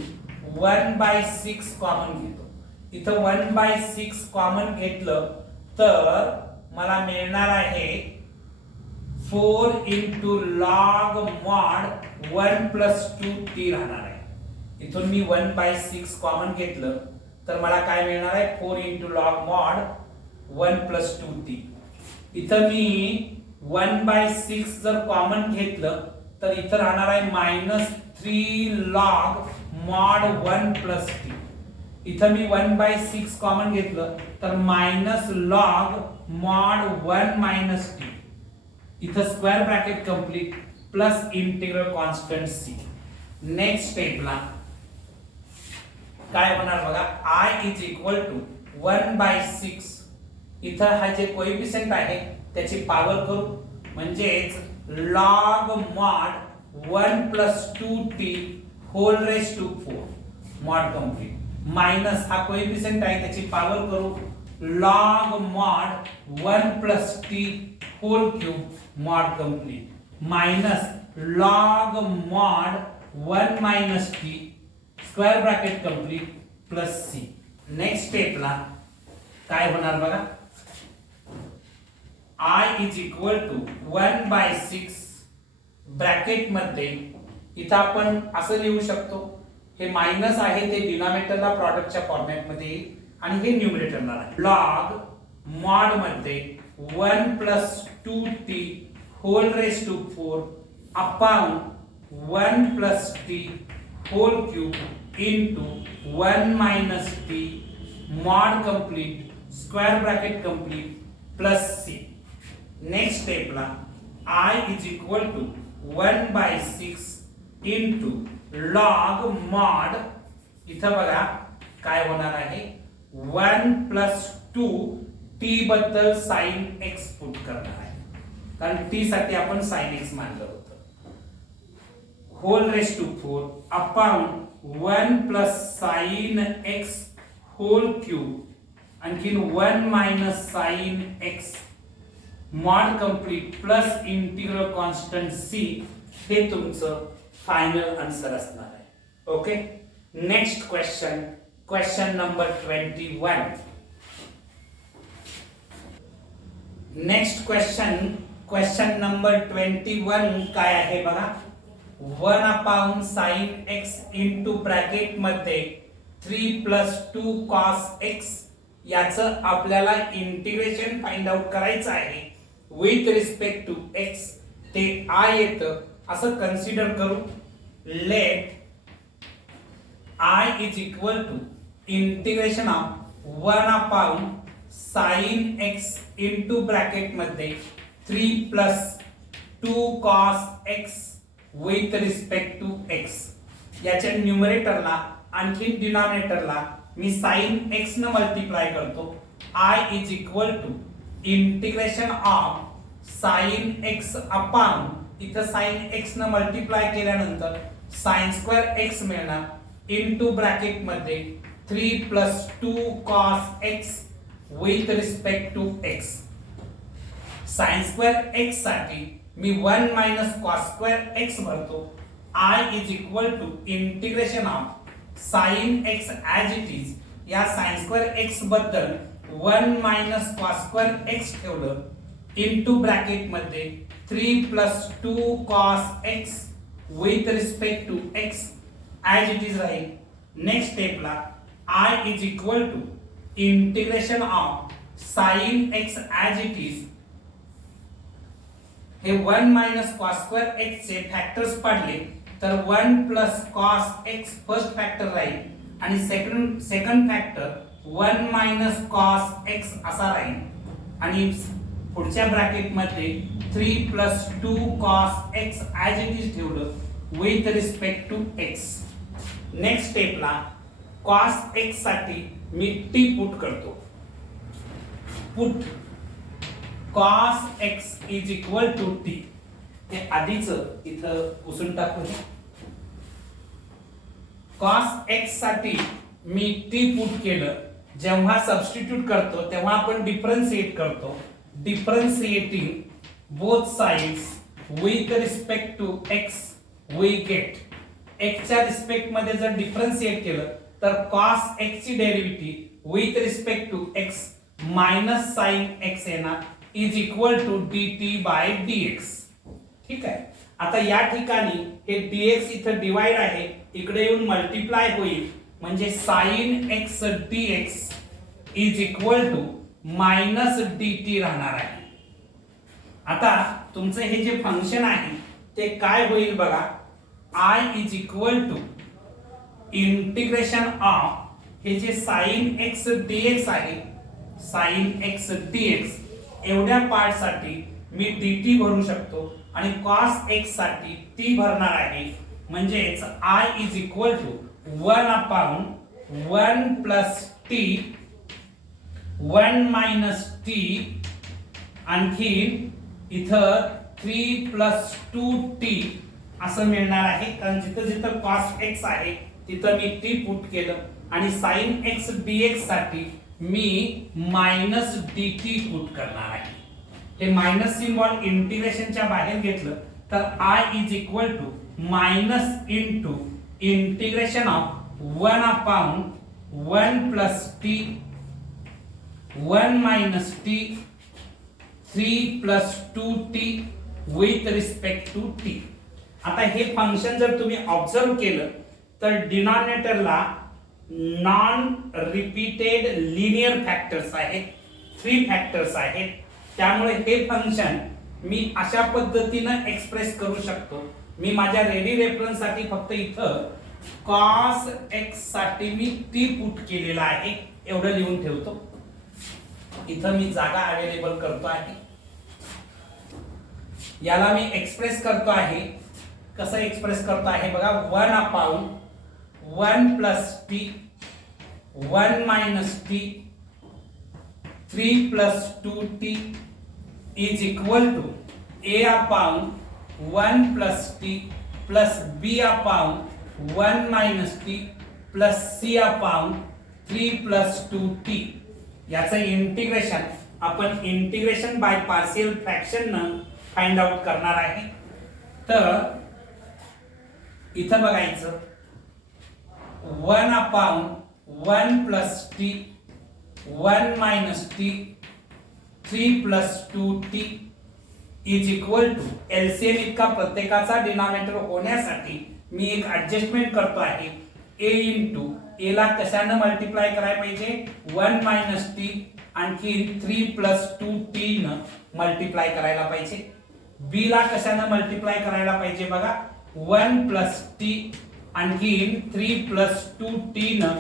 1/6 कॉमन घेतो. इथं 1/6 कॉमन घेतलं तर मला मिळणार आहे 4 × log mod 1 + 2t राहणार आहे. इथून मी 1/6 कॉमन घेतलं तर मला काय मिळणार आहे 4 × log mod 1 + 2t. इथं मी 1/6 जर कॉमन घेतलं तर इथं राहणार आहे -3 log mod 1 + t. इथं मी 1/6 कॉमन घेतलं तर -log mod 1 - t. इथं square bracket complete plus integral constant c. Next स्टेपला काय होणार बघा, I is equal to 1/6. इथं हा जे कोएफिशिएंट आहे त्याची पॉवर करू, म्हणजेच log mod 1 + 2t whole raised to 4 mod complete minus हा कोएफिशिएंट आहे त्याची पॉवर करू log mod 1 + t whole cube mod complete minus log mod 1 - t square bracket complete plus c. Next स्टेपला काय होणार बघा, I is equal to 1/6 bracket मध्ये इथं आपण असं लिहू शकतो, हे मायनस आहे ते डिनॉमिनेटरला प्रॉडक्टच्या फॉर्मॅट मध्ये येईल आणि हे न्यूमरेटरला आहे. log mod मध्ये 1 + 2t whole raised to 4 upon 1 + t whole cube into 1 - t mod complete square bracket complete plus c. Next स्टेपला I is equal to 1/6 into log mod, इथं बघा काय होणार आहे 1 + 2 t बद्दल sin x पुट करणार आहे, कारण t साठी आपण sin x मानलं होतं. whole raised to 4 upon 1 + sin x whole cube आणखीन 1 - sin x mod complete plus integral constant c. हे तुमचं फायनल आन्सर असणार आहे. Okay, next question number 21. Next question number 21 काय आहे बघा, 1 sin x इंटू ब्रॅकेट मध्ये 3 + 2 cos x याचं आपल्याला इंटिग्रेशन फाइंड आउट करायचं आहे विथ रिस्पेक्ट टू x. ते I येतं असं कन्सिडर करू. Let I is equal to integration of 1 sin x into bracket मध्ये 3 + 2 cos x with respect to x. याच्या न्यूमरेटरला आणखी डिनॉमिनेटरला मी sin x न मल्टिप्लाय करतो. I is equal to integration of sin x upon इथं sin x न मल्टिप्लाय केल्यानंतर sin² x मिळणार इंटू ब्रॅकेट मध्ये 3 + 2 cos x with respect to x. sin² x साठी मी 1 - cos² x भरतो. I is equal to integration of sin x as it is. या sin² x बद्दल 1 - cos² x ठेवलं इंटू ब्रॅकेट मध्ये 3 + 2 cos x with respect to x as it is राहील. नेक्स्ट स्टेपला I is equal to integration of sine x as it is, हे 1 मायनस कॉस स्क्वेअर एक्स चे फॅक्टर्स पाडले तर 1 plus cos x first factor राहील आणि second factor 1 minus cos x असा राहील आणि पुढच्या ब्रॅकेट मध्ये 3 plus 2 cos x as it is ठेवलं with respect to x. Next स्टेपला कॉस एक्स साठी मी टी पुट करतो. Put cos x is equal to t. हे आधीच इथं पुसून टाकू. कॉस एक्स साठी मी टी पुट केलं. जेव्हा सबस्टिट्यूट करतो तेव्हा आपण डिफरन्शिएट करतो. Differentiating both sides with respect to x we get, एक्सच्या रिस्पेक्ट मध्ये जर डिफरन्शिएट केलं तर कॉस एक्स ची derivative with respect to x minus sine x येणार is equal to dt by dx. ठीक आहे. आता या ठिकाणी हे dx इथं डिवाइड आहे, इकडे येऊन मल्टिप्लाय होईल म्हणजे sine x dx is equal to minus dt राहणार आहे. आता तुमचं हे जे फंक्शन आहे ते काय होईल बघा. I is equal to integration of हे जे साइन एक्स dx आहे, साइन एक्स dx एवढ्या पार्ट साठी मी dt भरू शकतो आणि cos x साठी t भरणार आहे. म्हणजेच I is equal to 1 upon 1 plus t 1 minus t आणखी इथं 3 प्लस 2t असं मिळणार आहे. कारण जिथं जिथं cos x आहे तिथं मी t पुट केलं आणि sin x dx साठी मी मायनस dt पुट करणार आहे. हे मायनस सिम्बॉल इंटिग्रेशनच्या बाहेर घेतलं तर I is equal to minus into integration of 1 upon 1 plus t 1 minus t 3 plus 2t with respect to t. आता हे फंक्शन जर तुम्ही ऑब्झर्व केलं तर डिनॉमिनेटरला नॉन रिपीटेड लिनियर फॅक्टर्स आहेत, 3 फॅक्टर्स आहेत. त्यामुळे हे फंक्शन मी अशा पद्धतीने एक्सप्रेस करू शकतो. मी माझ्या रेडी रेफरन्स साठी फक्त इथं cos x साठी मी t पुट केलेला आहे एवढं लिहून ठेवतो. इथं मी जागा अवेलेबल करतो आहे. याला मी एक्सप्रेस करतो आहे. कसं एक्सप्रेस करतो आहे बघा. 1 upon 1 plus t 1 minus t 3 plus 2t is equal to a upon 1 plus t plus b upon 1 minus t plus c upon 3 plus 2t. याचं इंटिग्रेशन आपण इंटिग्रेशन बाय पार्शियल फ्रॅक्शन न फाइंड आउट करणार आहे. तर इथं बघायचं 1 upon 1 plus t 1 minus t 3 plus 2t is equal to LCM इतका प्रत्येकाचा डिनॉमिनेटर होण्यासाठी मी एक ऍडजस्टमेंट करतो आहे. a इंटू a ला कशाने मल्टिप्लाय करायला पाहिजे 1 मायनस t आणखी 3 प्लस 2t न मल्टिप्लाय करायला पाहिजे. b ला कशाने मल्टिप्लाय करायला पाहिजे बघा 1 प्लस t आणखी 3 प्लस 2t न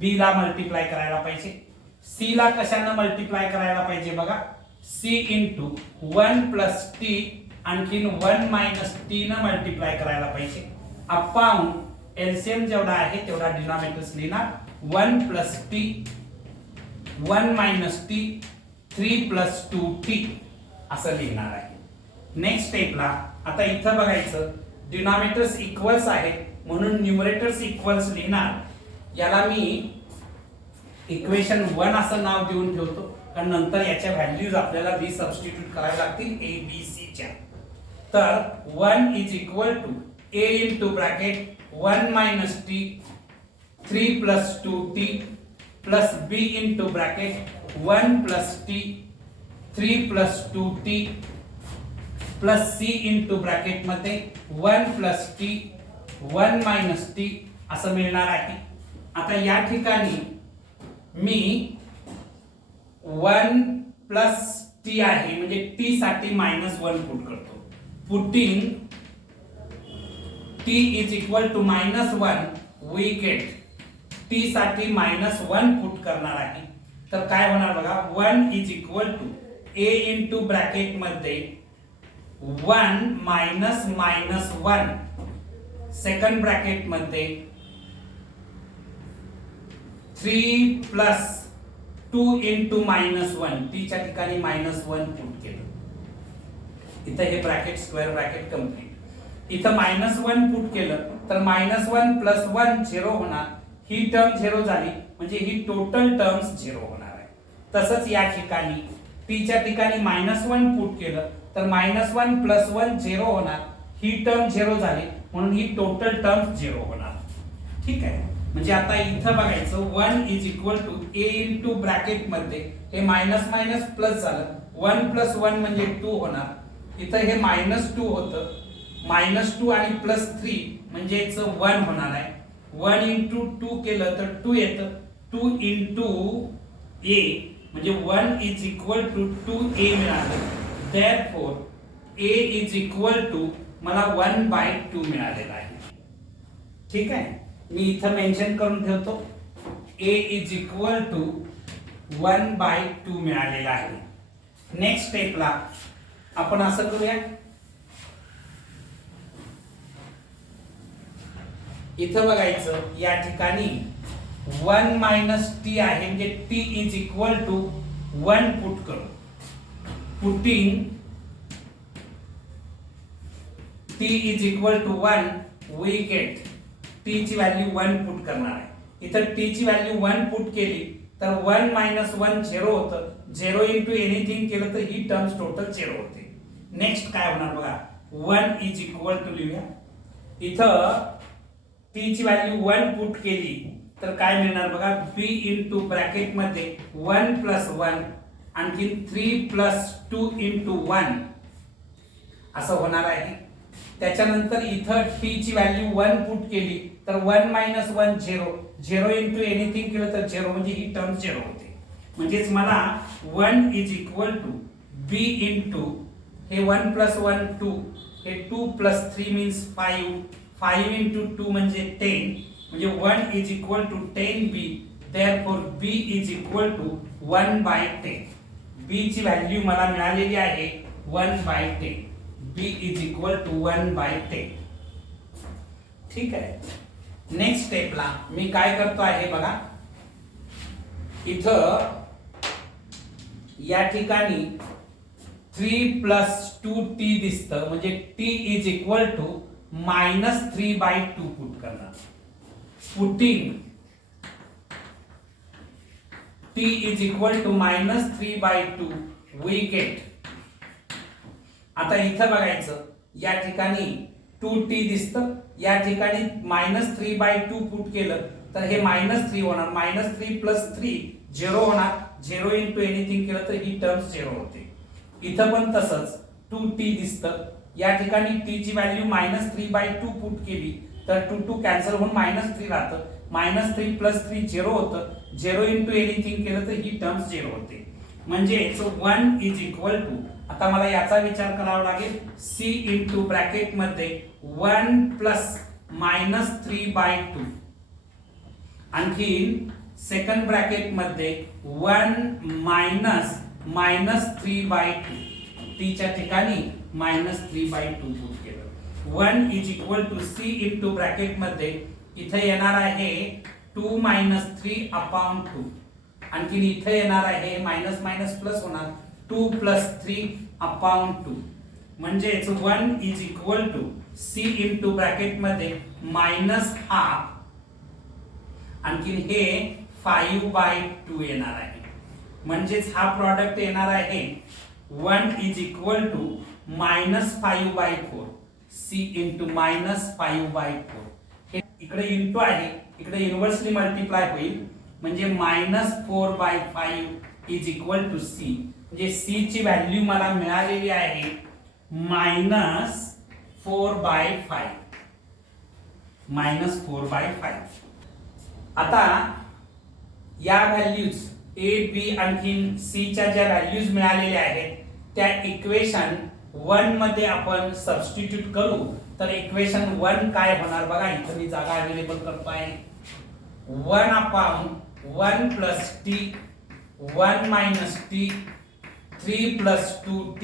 b ला मल्टिप्लाय करायला पाहिजे. c ला कशाने मल्टिप्लाय करायला पाहिजे बघा c इंटू 1 प्लस t आणखी 1 मायनस t न मल्टिप्लाय करायला पाहिजे. अपॉन एलसीएम जेवढा आहे तेवढा डिनॉमिनेटर्स लिहिणार 1 plus t 1 minus t 3 plus 2t असं लिहिणार आहे. नेक्स्ट स्टेपला आता इथं बघायचं डिनॉमिनेटर्स इक्वल्स आहेत म्हणून न्यूमरेटर्स इक्वल्स लिहिणार. याला मी इक्वेशन 1 असं नाव देऊन ठेवतो कारण नंतर याच्या व्हॅल्यूज आपल्याला बी सबस्टिट्यूट करावे लागतील a b c च्या. तर 1 is equal to a into bracket 1 minus t 3 plus 2t plus b into bracket 1 plus t 3 plus 2t plus c into bracket मध्ये 1 प्लस t 1 मायनस t असं मिळणार आहे. आता या ठिकाणी मी 1 प्लस टी आहे म्हणजे टी साठी -1 पुट करतो. Putting t is equal to -1 we get t साठी -1 पुट करणार आहे. तर काय होणार बघा, 1 is equal to a into bracket मध्ये 1 मायनस -1 सेकंड ब्रॅकेट मध्ये 3 प्लस 2 इंटू -1 टी च्या ठिकाणी -1 पुट केलं. इथं हे ब्रॅकेट स्क्वेअर ब्रॅकेट कंप्लीट. इथं -1 पुट केलं तर -1 प्लस 1 0 होणार. ही टर्म 0 झाली म्हणजे ही टोटल टर्म्स 0 होणार आहे. तसंच या ठिकाणी टी च्या ठिकाणी -1 पुट केलं तर -1 प्लस 1 0 होणार. ही टर्म 0 झाली म्हणून ही टोटल टर्म्स 0 होणार. ठीक आहे. म्हणजे आता इथं बघायचं 1 is equal to a into bracket मध्ये हे मायनस मायनस प्लस झालं. 1 प्लस 1 म्हणजे 2 होणार. इथं हे -2 होतं. -2 आणि +3 म्हणजे 1 होणार आहे. 1 इंटू 2 केलं तर 2 येतं. 2 इंटू a म्हणजे 1 इज इक्वल टू 2a मिळालं. Therefore a is equal to मला 1/2 मिळालेला आहे. ठीक आहे. मी इथं मेन्शन करून ठेवतो a इज इक्वल टू 1/2 मिळालेला आहे. नेक्स्ट स्टेपला आपण असं करूया, इथं बघायचं या ठिकाणी 1 मायनस टी आहे म्हणजे t is equal to 1 put करू. Putting t is equal to 1 we get t ची व्हॅल्यू 1 पुट करणार आहे. इथं टी ची व्हॅल्यू 1 पुट केली तर 1 मायनस 1 0 होतं. 0 इंटू एनिथिंग केलं तर ही टर्म्स टोटल 0 होते. नेक्स्ट काय होणार बघा, 1 इज इक्वल टू लिहूया. इथं टी ची व्हॅल्यू 1 पुट केली तर काय मिळणार बघा, b इंटू ब्रॅकेट मध्ये 1 प्लस 1 आणखी 3 प्लस 2 इंटू 1 असं होणार आहे. त्याच्यानंतर इथं टी ची व्हॅल्यू 1 पुट केली तर 1 मायनस 1 0. 0 इंटू एनिथिंग केलं तर 0 म्हणजे ही टर्म 0 होते. म्हणजेच मला 1 is equal to b into हे 1 प्लस 1 2 हे 2 प्लस 3 मीन्स 5. 5 इंटू 2 म्हणजे 10 म्हणजे 1 is equal to 10b. Therefore b is equal to 1/10. b ची व्हॅल्यू मला मिळालेली आहे 1/10. b is equal to 1/10. ठीक आहे. नेक्स्ट स्टेपला मी काय करतो आहे बघा, इथं या ठिकाणी 3 प्लस 2t दिसतं म्हणजे t is equal to -3/2 put करणार. Putting t is equal to -3/2 we get. आता इथं बघायचं या ठिकाणी 2t दिसतं. या ठिकाणी -3/2 पुट केलं तर हे -3 होणार. -3 प्लस 3 0 होणार. 0 इंटू एनिथिंग केलं तर ही टर्म्स 0 होते. इथं पण तसंच 2t दिसतं. या ठिकाणी t ची व्हॅल्यू -3/2 पुट केली तर 2 कॅन्सल होऊन -3 राहतं. -3 प्लस 3 0 होतं. 0 इंटू एनिथिंग केलं तर ही टर्म्स 0 होते. म्हणजे 1 इज इक्वल टू, आता मला याचा विचार करावा लागेल, c इंटू ब्रॅकेट मध्ये 1 प्लस -3/2 आणखी सेकंड ब्रॅकेट मध्ये 1 मायनस -3/2 टी च्या ठिकाणी -3/2 पुट केलं. 1 is equal to c into bracket मध्ये इथे येणार आहे 2 - 3 अपॉन 2 आणखी इथे येणार आहे मायनस मायनस प्लस होणार 2 प्लस 3 अपॉन 2 म्हणजेच 1 is equal to c into bracket मध्ये -½ आणखी हे 5/2 येणार आहे. म्हणजेच हा प्रॉडक्ट येणार आहे 1 is equal to -5/4 c into -5/4. हे इकडे इंटू आहे, इकडे इन्व्हर्सली मल्टिप्लाय होईल म्हणजे -4/5 इज इक्वल टू c. म्हणजे c ची व्हॅल्यू मला मिळालेली आहे -4/5. -4/5. आता या व्हॅल्यूज ए बी आणखीन सी च्या ज्या व्हॅल्यूज मिळालेल्या आहेत त्या इक्वेशन 1 मध्ये आपण सबस्टिट्यूट करू तर इक्वेशन 1 काय होणार बघा. इथे मी जागा अवेलेबल करतो आहे. 1 upon 1 plus t 1 minus t 3 plus 2t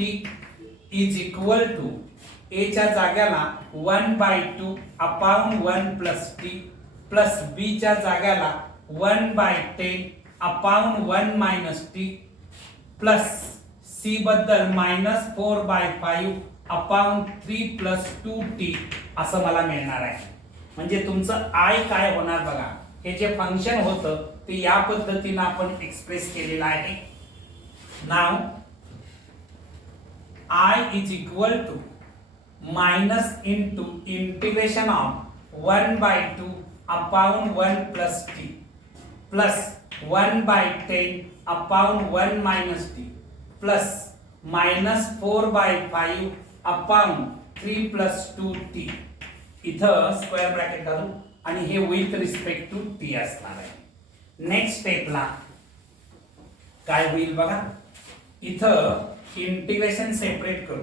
is equal to A च्या जाग्याला 1/2 upon 1 plus t plus B च्या जाग्याला 1/10 upon 1 minus t plus C बद्दल -4/5 अपॉन 3 प्लस 2t असं मला मिळणार आहे. म्हणजे तुमचं आय काय होणार बघा. हे जे फंक्शन होतं ते या पद्धतीने आपण एक्सप्रेस केलेलं आहे. नाव I is equal to minus into integration of 1/2 upon 1 plus t plus 1/10 upon 1 minus t plus -4/5 upon 3 plus 2t. इथं स्क्वेअर ब्रॅकेट घालू आणि हे विथ रिस्पेक्ट टू t असणार आहे. नेक्स्ट स्टेपला काय होईल बघा. इथं इंटिग्रेशन सेपरेट करू.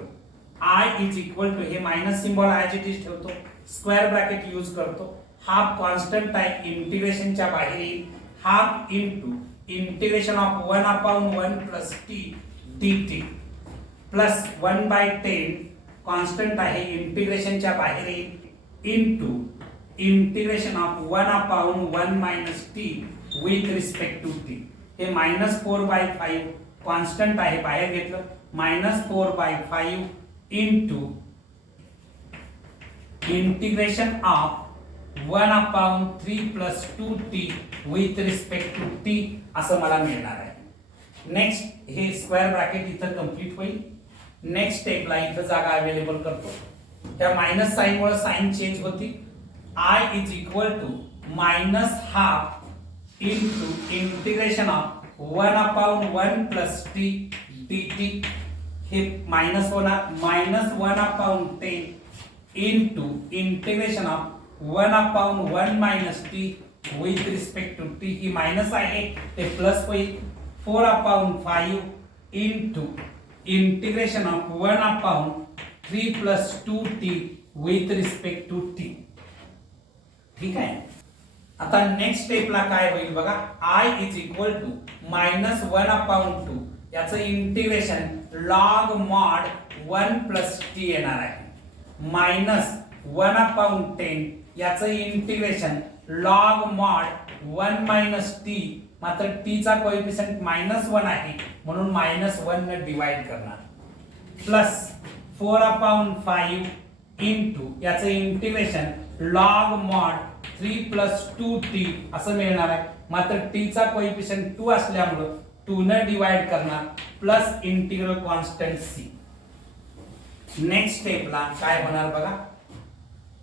I इज इक्वल टू हे minus symbol as it is ठेवतो. स्क्वेअर ब्रॅकेट यूज करतो. हाफ कॉन्स्टंट आहे इंटिग्रेशनच्या बाहेर येईल. Half into integration of 1 upon 1 plus t dt plus 1/10 constant आहे इंटिग्रेशनच्या बाहेर येईल into integration of 1 upon 1 minus t with respect to t. हे -4/5 कॉन्स्टंट आहे बाहेर घेतलं -4/5 into integration of 1 upon 3 plus 2t with respect to t असं मला मिळणार आहे. नेक्स्ट हे स्क्वेअर ब्रॅकेट इथं कंप्लीट होईल. नेक्स्ट स्टेपला इथं जागा अवेलेबल करतो. त्या मायनस साइन मुळे साइन चेंज होती. I is equal to -12 into integration of 1 upon 1 plus t dt हे मायनस होणार -1 upon 10 into integration of 1 upon 1 minus t with respect to t. ही मायनस आहे ते प्लस होईल 4 upon 5 into integration of 1 upon 3 plus 2t with respect to t. ठीक आहे. आता नेक्स्ट स्टेपला काय होईल बघा. I is equal to -1 upon 2 याचं integration log mod 1 plus t येणार आहे. -1 अपॉन 10 याचं integration log mod 1 minus t मात्र टी चा कोएफिशिएंट -1 आहे म्हणून -1 ने डिवाइड करणार प्लस 4 अपॉन 5 इनटू याचं integration log mod 3 plus 2t असं मिळणार आहे. मात्र t चा कोएफिशिएंट 2 असल्यामुळे 2 ने डिवाइड करणार plus integral constant c. Next स्टेपला काय होणार बघा.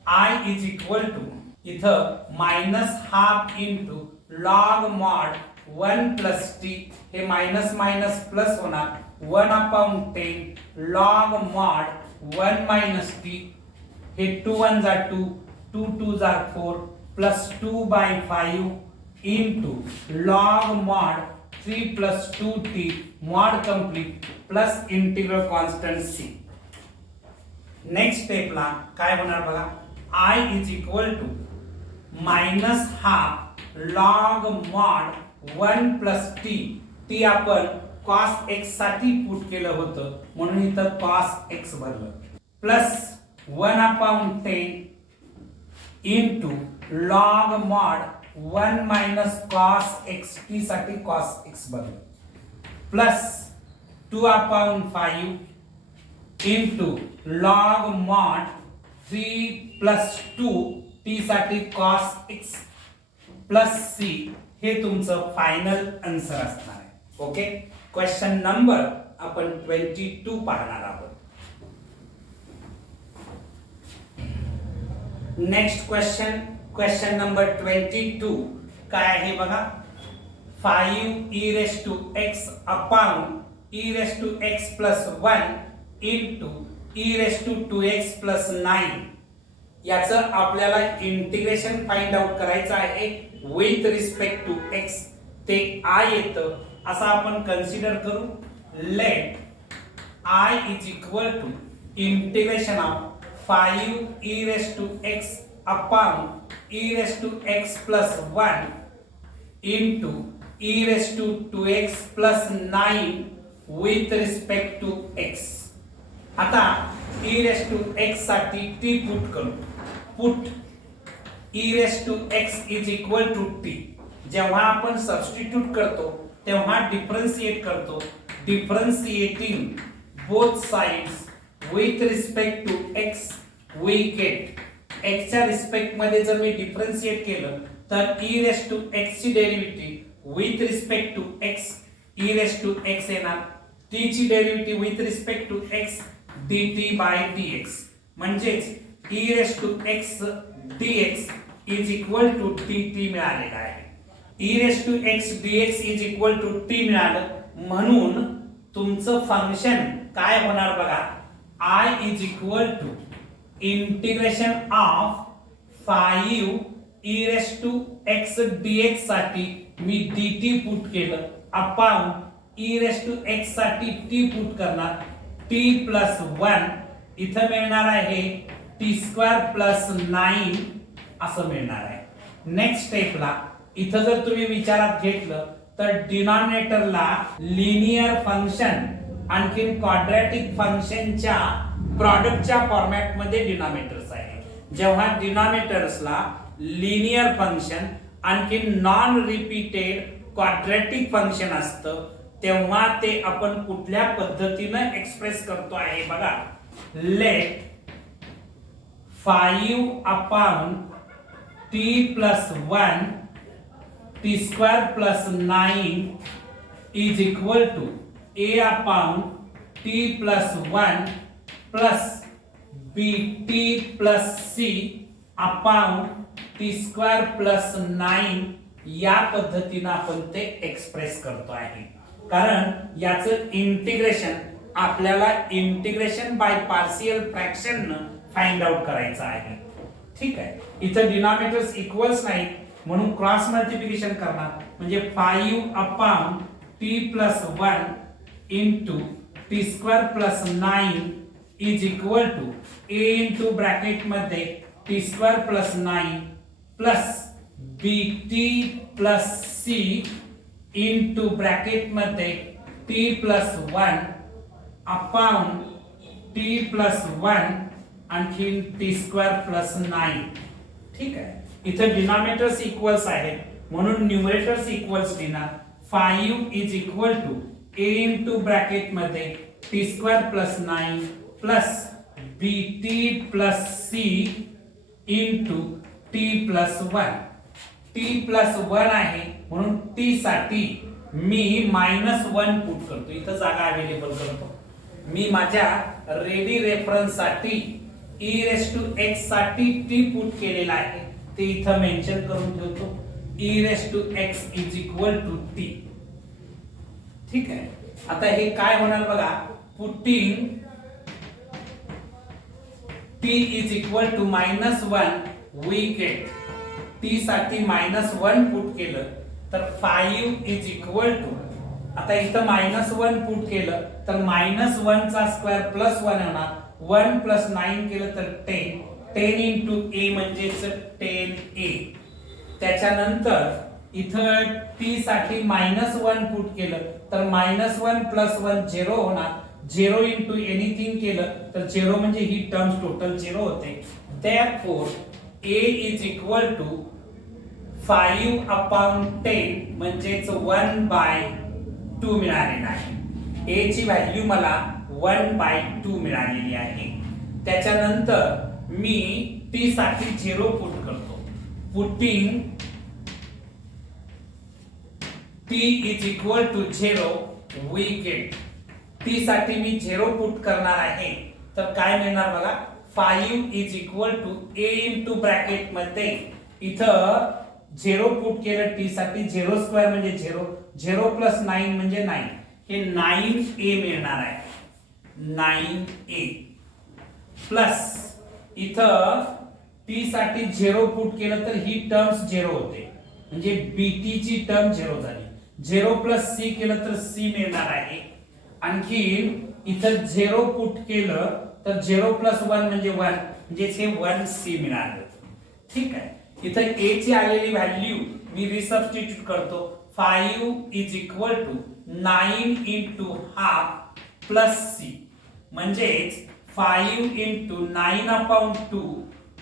I इज इक्वल टू इथं -12 into log mod 1 plus t हे मायनस मायनस प्लस होणार 1 upon 10 log mod 1 minus t हे 2 1 जा 2 2 2 जा 4 plus 2/5 into log mod 3 plus 2t mod complete plus integral constant c. Next स्टेपला काय होणार बघा. I is equal to -12 log mod 1 plus t t आपण cos x साठी पुट केलं होतं म्हणून इथं cos x भरलं plus 1 upon 10 into log mod 1 minus cos x t साठी cos x भरलं plus 2 upon 5 into log mod 3 plus 2 t साठी cos x प्लस c हे तुमचं फायनल आन्सर असणार आहे. ओके. क्वेश्चन नंबर आपण 22 पाहणार आहोत. नेक्स्ट क्वेश्चन नंबर 22 काय आहे बघा. 5e raised to x upon e raised to x plus 1 into e raised to 2x plus 9 याचं आपल्याला इंटिग्रेशन फाइंड आउट करायचं आहे विथ रिस्पेक्ट टू एक्स. ते आय येतं असं आपण कन्सिडर करू. Let I is equal to integration of 5 e raised to x upon e raised to x plus 1 into e raised to 2x plus 9 with respect to x. आता e raised to x साठी t पुट करू. Put e raised to x is equal to t. जेव्हा आपण सबस्टिट्यूट करतो तेव्हा डिफरन्शिएट करतो. Differentiating both sides with respect to x we get x च्या रिस्पेक्ट मध्ये जर मी डिफरन्शिएट केलं तर e raised to x ची derivative with respect to x e raised to x येणार. t ची derivative with respect to x dt by dx म्हणजेच e raised to x dx is equal to dt मिळालेला आहे. e raised to x dx is equal to t मिळालं म्हणून तुमचं फंक्शन काय होणार बघा. I is equal to integration of 5 e raised to x dx साठी मी dt पुट केलं upon e raised to x साठी t पुट करणार. t plus 1 इथं मिळणार आहे t स्क्वेअर प्लस 9 असं मिळणार आहे. नेक्स्ट स्टेपला इथं जर तुम्ही विचारात घेतलं तर डिनॉमिनेटरला लिनियर फंक्शन आणखीन क्वाड्रॅटिक फंक्शनच्या प्रॉडक्टच्या फॉर्मॅट मध्ये डिनॉमिनेटर्स आहे. जेव्हा डिनॉमिनेटर्सला लिनियर फंक्शन आणखीन नॉन रिपीटेड क्वाड्रॅटिक फंक्शन असतं तेव्हा ते आपण कुठल्या पद्धतीने एक्सप्रेस करतो आहे बघा. Let 5 upon t plus 1 t square plus 9 is equal to a upon t plus 1 plus bt plus c upon t square plus 9 या पद्धतीने आपण ते एक्सप्रेस करतो आहे. कारण याचं इंटिग्रेशन आपल्याला integration by partial fraction find out करायचं आहे. ठीक आहे. इथं डिनॉमिनेटर्स इक्वल्स नाही म्हणून क्रॉस मल्टिप्लिकेशन करणार म्हणजे 5 upon t plus 1 into t square plus 9 is equal to a into bracket मध्ये t square plus 9 plus bt plus c into bracket मध्ये t plus 1 upon t plus 1 आणखी t स्क्वेअर प्लस 9. ठीक आहे. इथं डिनॉमिनेटर्स इक्वल्स आहेत म्हणून न्यूमरेटर्स इक्वल्स लिहिणार. 5 is equal to a into bracket मध्ये t square plus 9 plus bt plus c into t plus 1. t plus 1 आहे म्हणून t साठी मी -1 पुट करतो. इथं जागा अवेलेबल करतो. मी माझ्या रेडी रेफरन्स साठी e raised to x साठी t पुट केलेला आहे ते इथं मेन्शन करून ठेवतो. e raised to x is equal to t. ठीक आहे. आता हे काय होणार बघा. Putting t is equal to -1 we get t साठी -1 पुट केलं तर 5 is equal to आता इथं -1 पुट केलं तर -1 चा स्क्वेअर प्लस 1 होणार. 1 प्लस 9 केलं तर 10. 10 into a म्हणजेच 10a. त्याच्यानंतर इथं t साठी -1 पुट केलं तर -1 प्लस 1 0 होणार. 0 into एनीथिंग केलं तर 0 म्हणजे ही टर्म्स टोटल 0 होते. therefore a is equal to 5 upon 10 म्हणजेच 1/2 मिळालेला आहे. a ची व्हॅल्यू मला 1/2 मिळालेली आहे. त्याच्यानंतर मी t साठी 0 पुट करतो. Putting t is equal to 0 we get t साठी मी 0 पुट करणार आहे तर काय मिळणार बघा. 5 is equal to a into bracket मध्ये इथं 0 पुट केलं t साठी 0 स्क्वेअर म्हणजे 0. 0 प्लस 9 म्हणजे 9. हे 9a मिळणार आहे. 9a प्लस इथं टी साठी 0 पुट केलं तर ही टर्म्स 0 होते, म्हणजे बीटी ची टर्म 0 झाली. 0 प्लस सी केलं तर सी मिळणार आहे. आणखी इथं 0 पुट केलं तर 0 प्लस 1 म्हणजे 1, म्हणजे हे 1 सी मिळालं. ठीक आहे. इथं a ची आलेली व्हॅल्यू मी रिसबस्टिट्यूट करतो. 5 is equal to 9 into half plus c, म्हणजेच 5 इंटू 9 अपॉन 2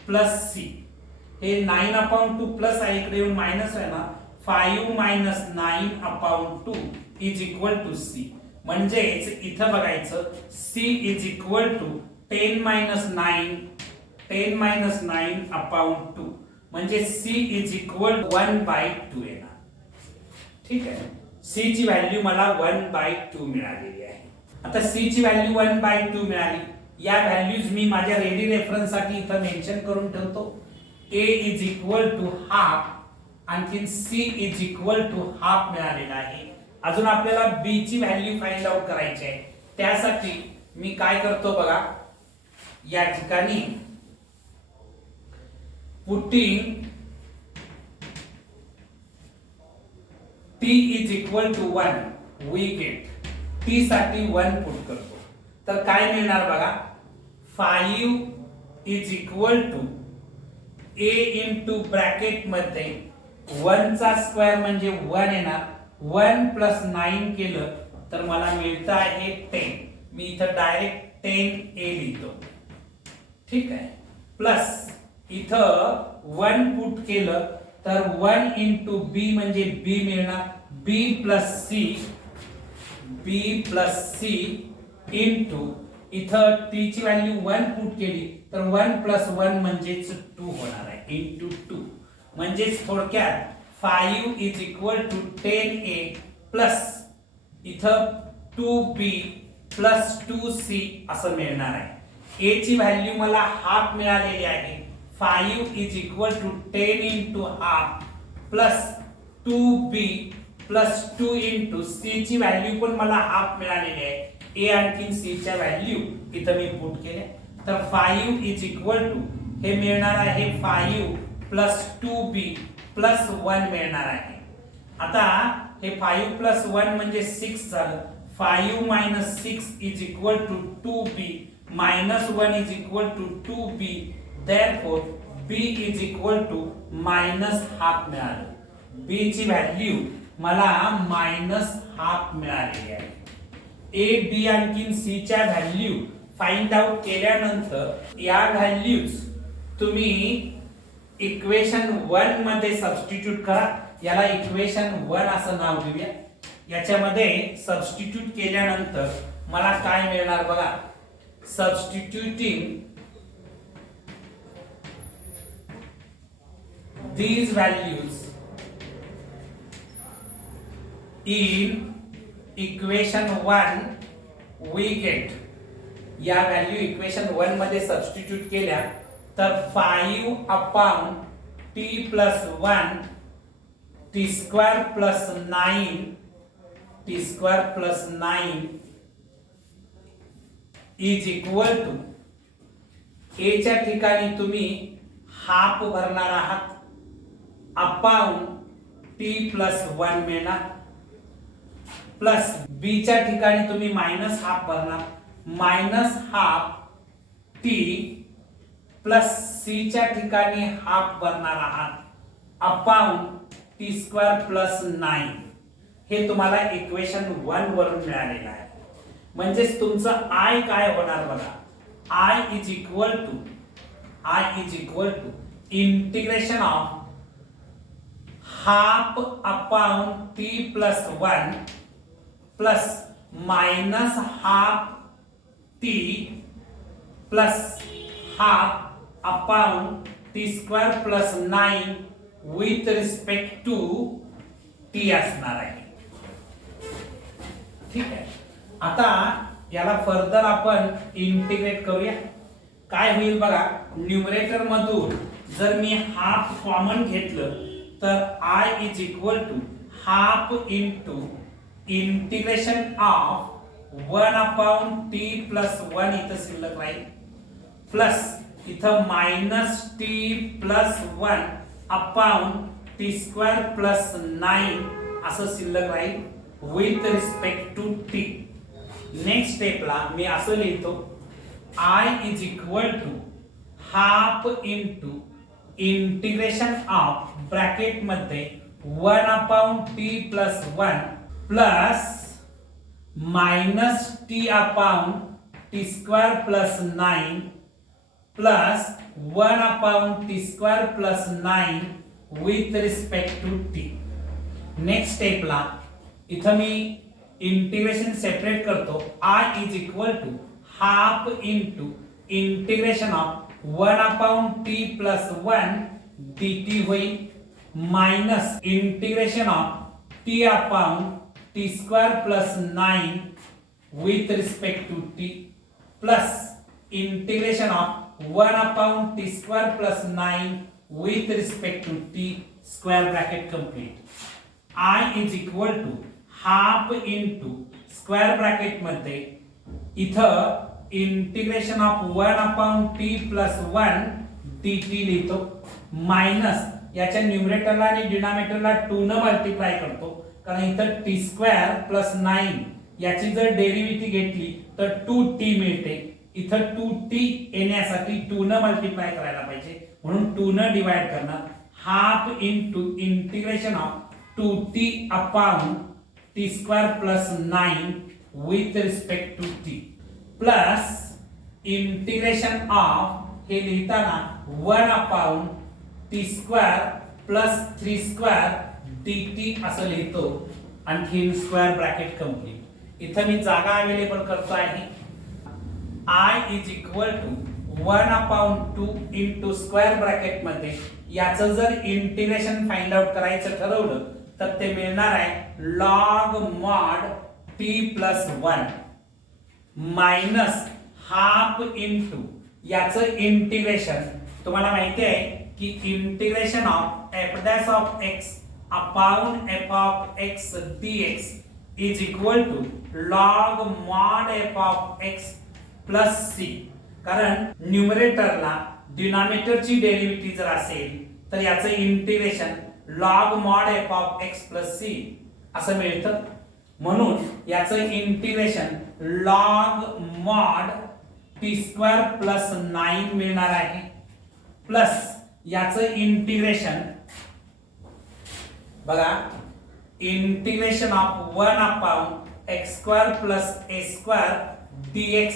प्लस सी. हे 9 अपॉन 2 प्लस आहे, इकडे येऊन मायनस आहे ना. 5 minus 9 upon 2 is equal to c. म्हणजेच इथं बघायचं c is equal to 10 minus 9 upon 2, म्हणजे c इज इक्वल 1/2 येणार. ठीक आहे. c ची व्हॅल्यू मला 1/2 मिळालेली आहे. आता c ची व्हॅल्यू 1/2 मिळाली. या व्हॅल्यूज मी माझ्या रेडी रेफरन्स साठी इथं मेन्शन करून ठेवतो. a is equal to half, आणखी c is equal to half मिळालेला आहे. अजून आपल्याला b ची व्हॅल्यू फाइंड आउट करायची आहे. त्यासाठी मी काय करतो बघा, या ठिकाणी putting t is equal to 1 we get t साठी 1 पुट करतो तर काय मिळणार बघा. 5 is equal to a into bracket मध्ये 1 चा स्क्वेअर म्हणजे 1 येणार. 1 प्लस 9 केलं तर मला मिळतं आहे 10. मी इथं डायरेक्ट 10a लिहितो. ठीक आहे. प्लस इथं 1 पुट केलं तर 1 इंटू बी म्हणजे b मिळणार. b प्लस c इंटू इथं t ची व्हॅल्यू 1 पुट केली तर 1 प्लस 1 म्हणजेच 2 होणार आहे, इंटू 2. म्हणजेच थोडक्यात 5 is equal to 10a plus इथं 2b प्लस 2c असं मिळणार आहे. a ची व्हॅल्यू मला हाफ मिळालेली आहे. 5 is equal to 10 into half plus 2b plus 2 into c ची व्हॅल्यू पण मला हाफ मिळालेली आहे. a आणखी c च्या व्हॅल्यू इथं मी पुट केल्या तर 5 इज इक्वल टू हे मिळणार आहे 5 प्लस 2b प्लस 1 मिळणार आहे. आता हे 5 प्लस 1 म्हणजे 6 झालं. 5 minus 6 is equal to 2b minus 1 is equal to 2b. therefore b is equal to minus half मिळालं. b ची व्हॅल्यू मला मायनस हाफ मिळालेली आहे. a b आणखी c च्या व्हॅल्यू फाइंड आउट केल्यानंतर या व्हॅल्यूज तुम्ही इक्वेशन 1 मध्ये सबस्टिट्यूट करा. याला इक्वेशन 1 असं नाव देऊया. याच्यामध्ये सबस्टिट्यूट केल्यानंतर मला काय मिळणार बघा. Substituting these values in equation 1 we get. या व्हॅल्यू इक्वेशन 1 मध्ये सबस्टिट्यूट केल्या तर 5 upon t plus 1 t square plus 9 is equal to a च्या ठिकाणी तुम्ही हाफ भरणार आहात अपॉन t प्लस 1 मिळणार प्लस b च्या ठिकाणी तुम्ही मायनस हाफ भरणार minus half t plus c च्या ठिकाणी हाफ भरणार आहात अपॉन t स्क्वेअर प्लस 9. हे तुम्हाला इक्वेशन 1 वरून मिळालेलं आहे. म्हणजेच तुमचं i काय होणार बघा. i is equal to integration of half upon t plus 1 plus minus half t plus half upon t square plus 9 with respect to t असणार आहे. ठीक आहे. आता याला फर्दर आपण इंटिग्रेट करूया. काय होईल बघा. न्यूमरेटर मधून जर मी हाफ कॉमन घेतलं तर i is equal to half into integration of 1 upon t plus 1 इथं शिल्लक राहील प्लस इथं minus t plus 1 upon t square plus 9 असं शिल्लक राहील with respect to t. Next स्टेपला मी असं लिहितो I is equal to half into integration of bracket मध्ये 1 upon t plus 1 plus minus t upon t square plus 9 plus 1 upon t square plus 9 with respect to t. Next स्टेपला इथं मी इंटिग्रेशन सेपरेट करतो. I is equal to half into integration of 1 upon t plus 1 dt होईल minus integration of t upon t square plus 9 with respect to t plus integration of 1 upon t square plus 9 with respect to t square bracket complete. I is equal to half into square bracket मध्ये इथं integration of 1 upon t plus 1 dt लिहितो मायनस याच्या न्यूमरेटरला आणि डिनॉमिनेटरला 2 न मल्टिप्लाय करतो कारण इथं टी स्क्वेअर प्लस 9 याची जर डेरिव्हेटिव्ह घेतली तर 2t मिळते. इथं 2t येण्यासाठी 2 न मल्टिप्लाय करायला पाहिजे म्हणून 2 न डिवाइड करणार. Half into integration of 2t upon t square plus 9 with respect to t plus integration of हे लिहिताना 1 upon t square plus 3 square dt असं लिहितो. आणखी स्क्वेअर ब्रॅकेट कंप्लीट. इथं मी जागा अवेलेबल करतो आहे. I is equal to 1 upon 2 into square bracket मध्ये याचं जर इंटिग्रेशन फाइंड आउट करायचं ठरवलं तर ते मिळणार आहे log mod t plus 1 minus half into याचं इंटिग्रेशन तुम्हाला माहिती आहे की integration of f dash of x upon f of x dx is equal to log mod f of x plus c. कारण न्यूमरेटरला डिनॉमिनेटरची डेरिव्हेटिव्ह जर असेल तर याचं integration log mod f of x plus c असं मिळतं म्हणून याचं integration log mod t square plus 9 मिळणार आहे प्लस याचं इंटिग्रेशन बघा integration of 1 upon x square plus a square dx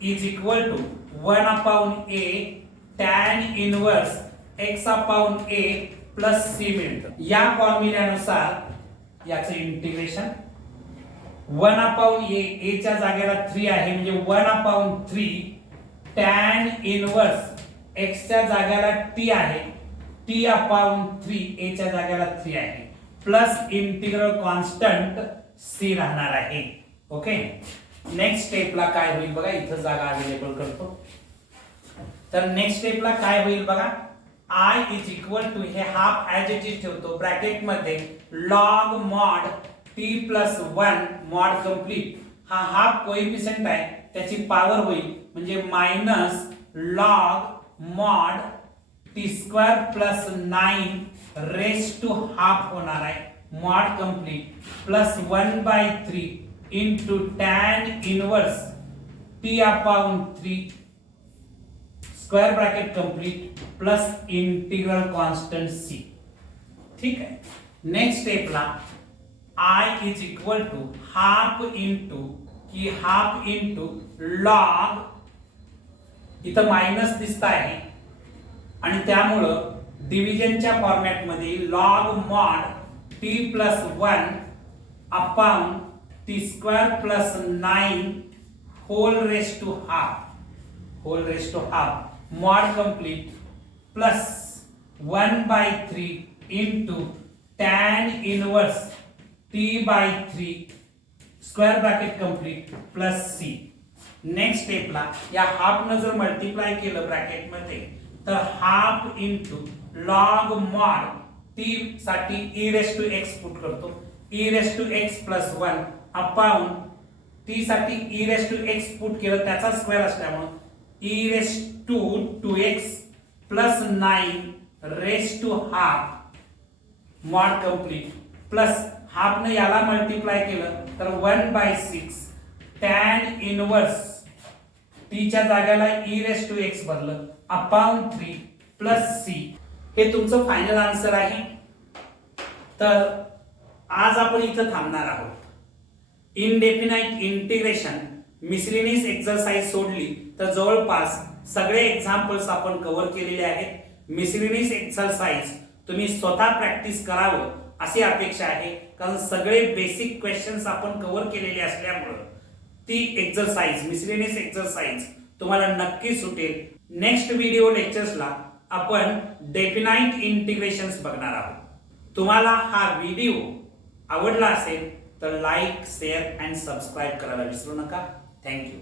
is equal to 1 upon a tan inverse x अपॉन a प्लस c मिळतं. या फॉर्म्युल्यानुसार याचं इंटिग्रेशन 1 अपॉन a च्या जागेला 3 आहे म्हणजे 1 अपॉन 3 tan इनवर्स x च्या जागेला t आहे t अपॉन 3 a च्या जागेला 3 आहे प्लस इंटिग्रल कॉन्स्टंट c राहणार आहे. ओके. नेक्स्ट स्टेपला काय होईल बघा इथं जागा अवेलेबल करतो. तर नेक्स्ट स्टेपला काय होईल बघा I इज इक्वल टू हे हाफ ऍज इट इज ठेवतो ब्रॅकेट मध्ये log mod t plus 1 mod complete. हा हाफ कोएफिशिएंट आहे त्याची पॉवर होईल म्हणजे minus log mod t square plus 9 raise to half होणार आहे mod complete plus 1/3 into tan inverse t upon 3 square bracket complete plus integral constant c. ठीक आहे. नेक्स्ट स्टेपला I is equal to half into log इथं मायनस दिसत आहे आणि त्यामुळं डिव्हिजनच्या फॉर्मॅट मध्ये log mod t plus 1 upon t square plus 9 whole raise to half mod complete plus 1/3 into tan inverse t/3 square bracket complete plus c. Next स्टेपला या हाफ न जर मल्टिप्लाय केलं ब्रॅकेट मध्ये तर half into log mod t साठी e raise to x put करतो e raise to x plus 1 upon t साठी e raise to x put केलं त्याचा स्क्वेअर असल्यामुळे e raised to 2x plus 9 raised to half mod complete plus half ने याला मल्टिप्लाय केलं तर 1/6 tan इनवर्स t च्या जागेला e raised to x भरलं अपॉन 3 प्लस c हे तुमचं फायनल आन्सर आहे. तर आज आपण इथं थांबणार आहोत. इनडेफिनाइट इंटिग्रेशन मिसलेनियस एक्सरसाइज सोडली तर जवळपास सगळे एक्झाम्पल्स आपण कव्हर केलेले आहेत. मिसलेनियस एक्सरसाइज तुम्ही स्वतः प्रॅक्टिस करावं अशी अपेक्षा आहे, कारण सगळे बेसिक क्वेश्चन्स आपण कव्हर केलेले असल्यामुळे ती एक्सरसाइज मिसलेनियस एक्सरसाइज तुम्हाला नक्की सुटेल. नेक्स्ट व्हिडिओ लेक्चर्सला आपण डेफिनाइट इंटिग्रेशन्स बघणार आहोत. तुम्हाला हा व्हिडिओ आवडला असेल तर लाईक शेअर अँड सबस्क्राईब करायला विसरू नका. थँक्यू.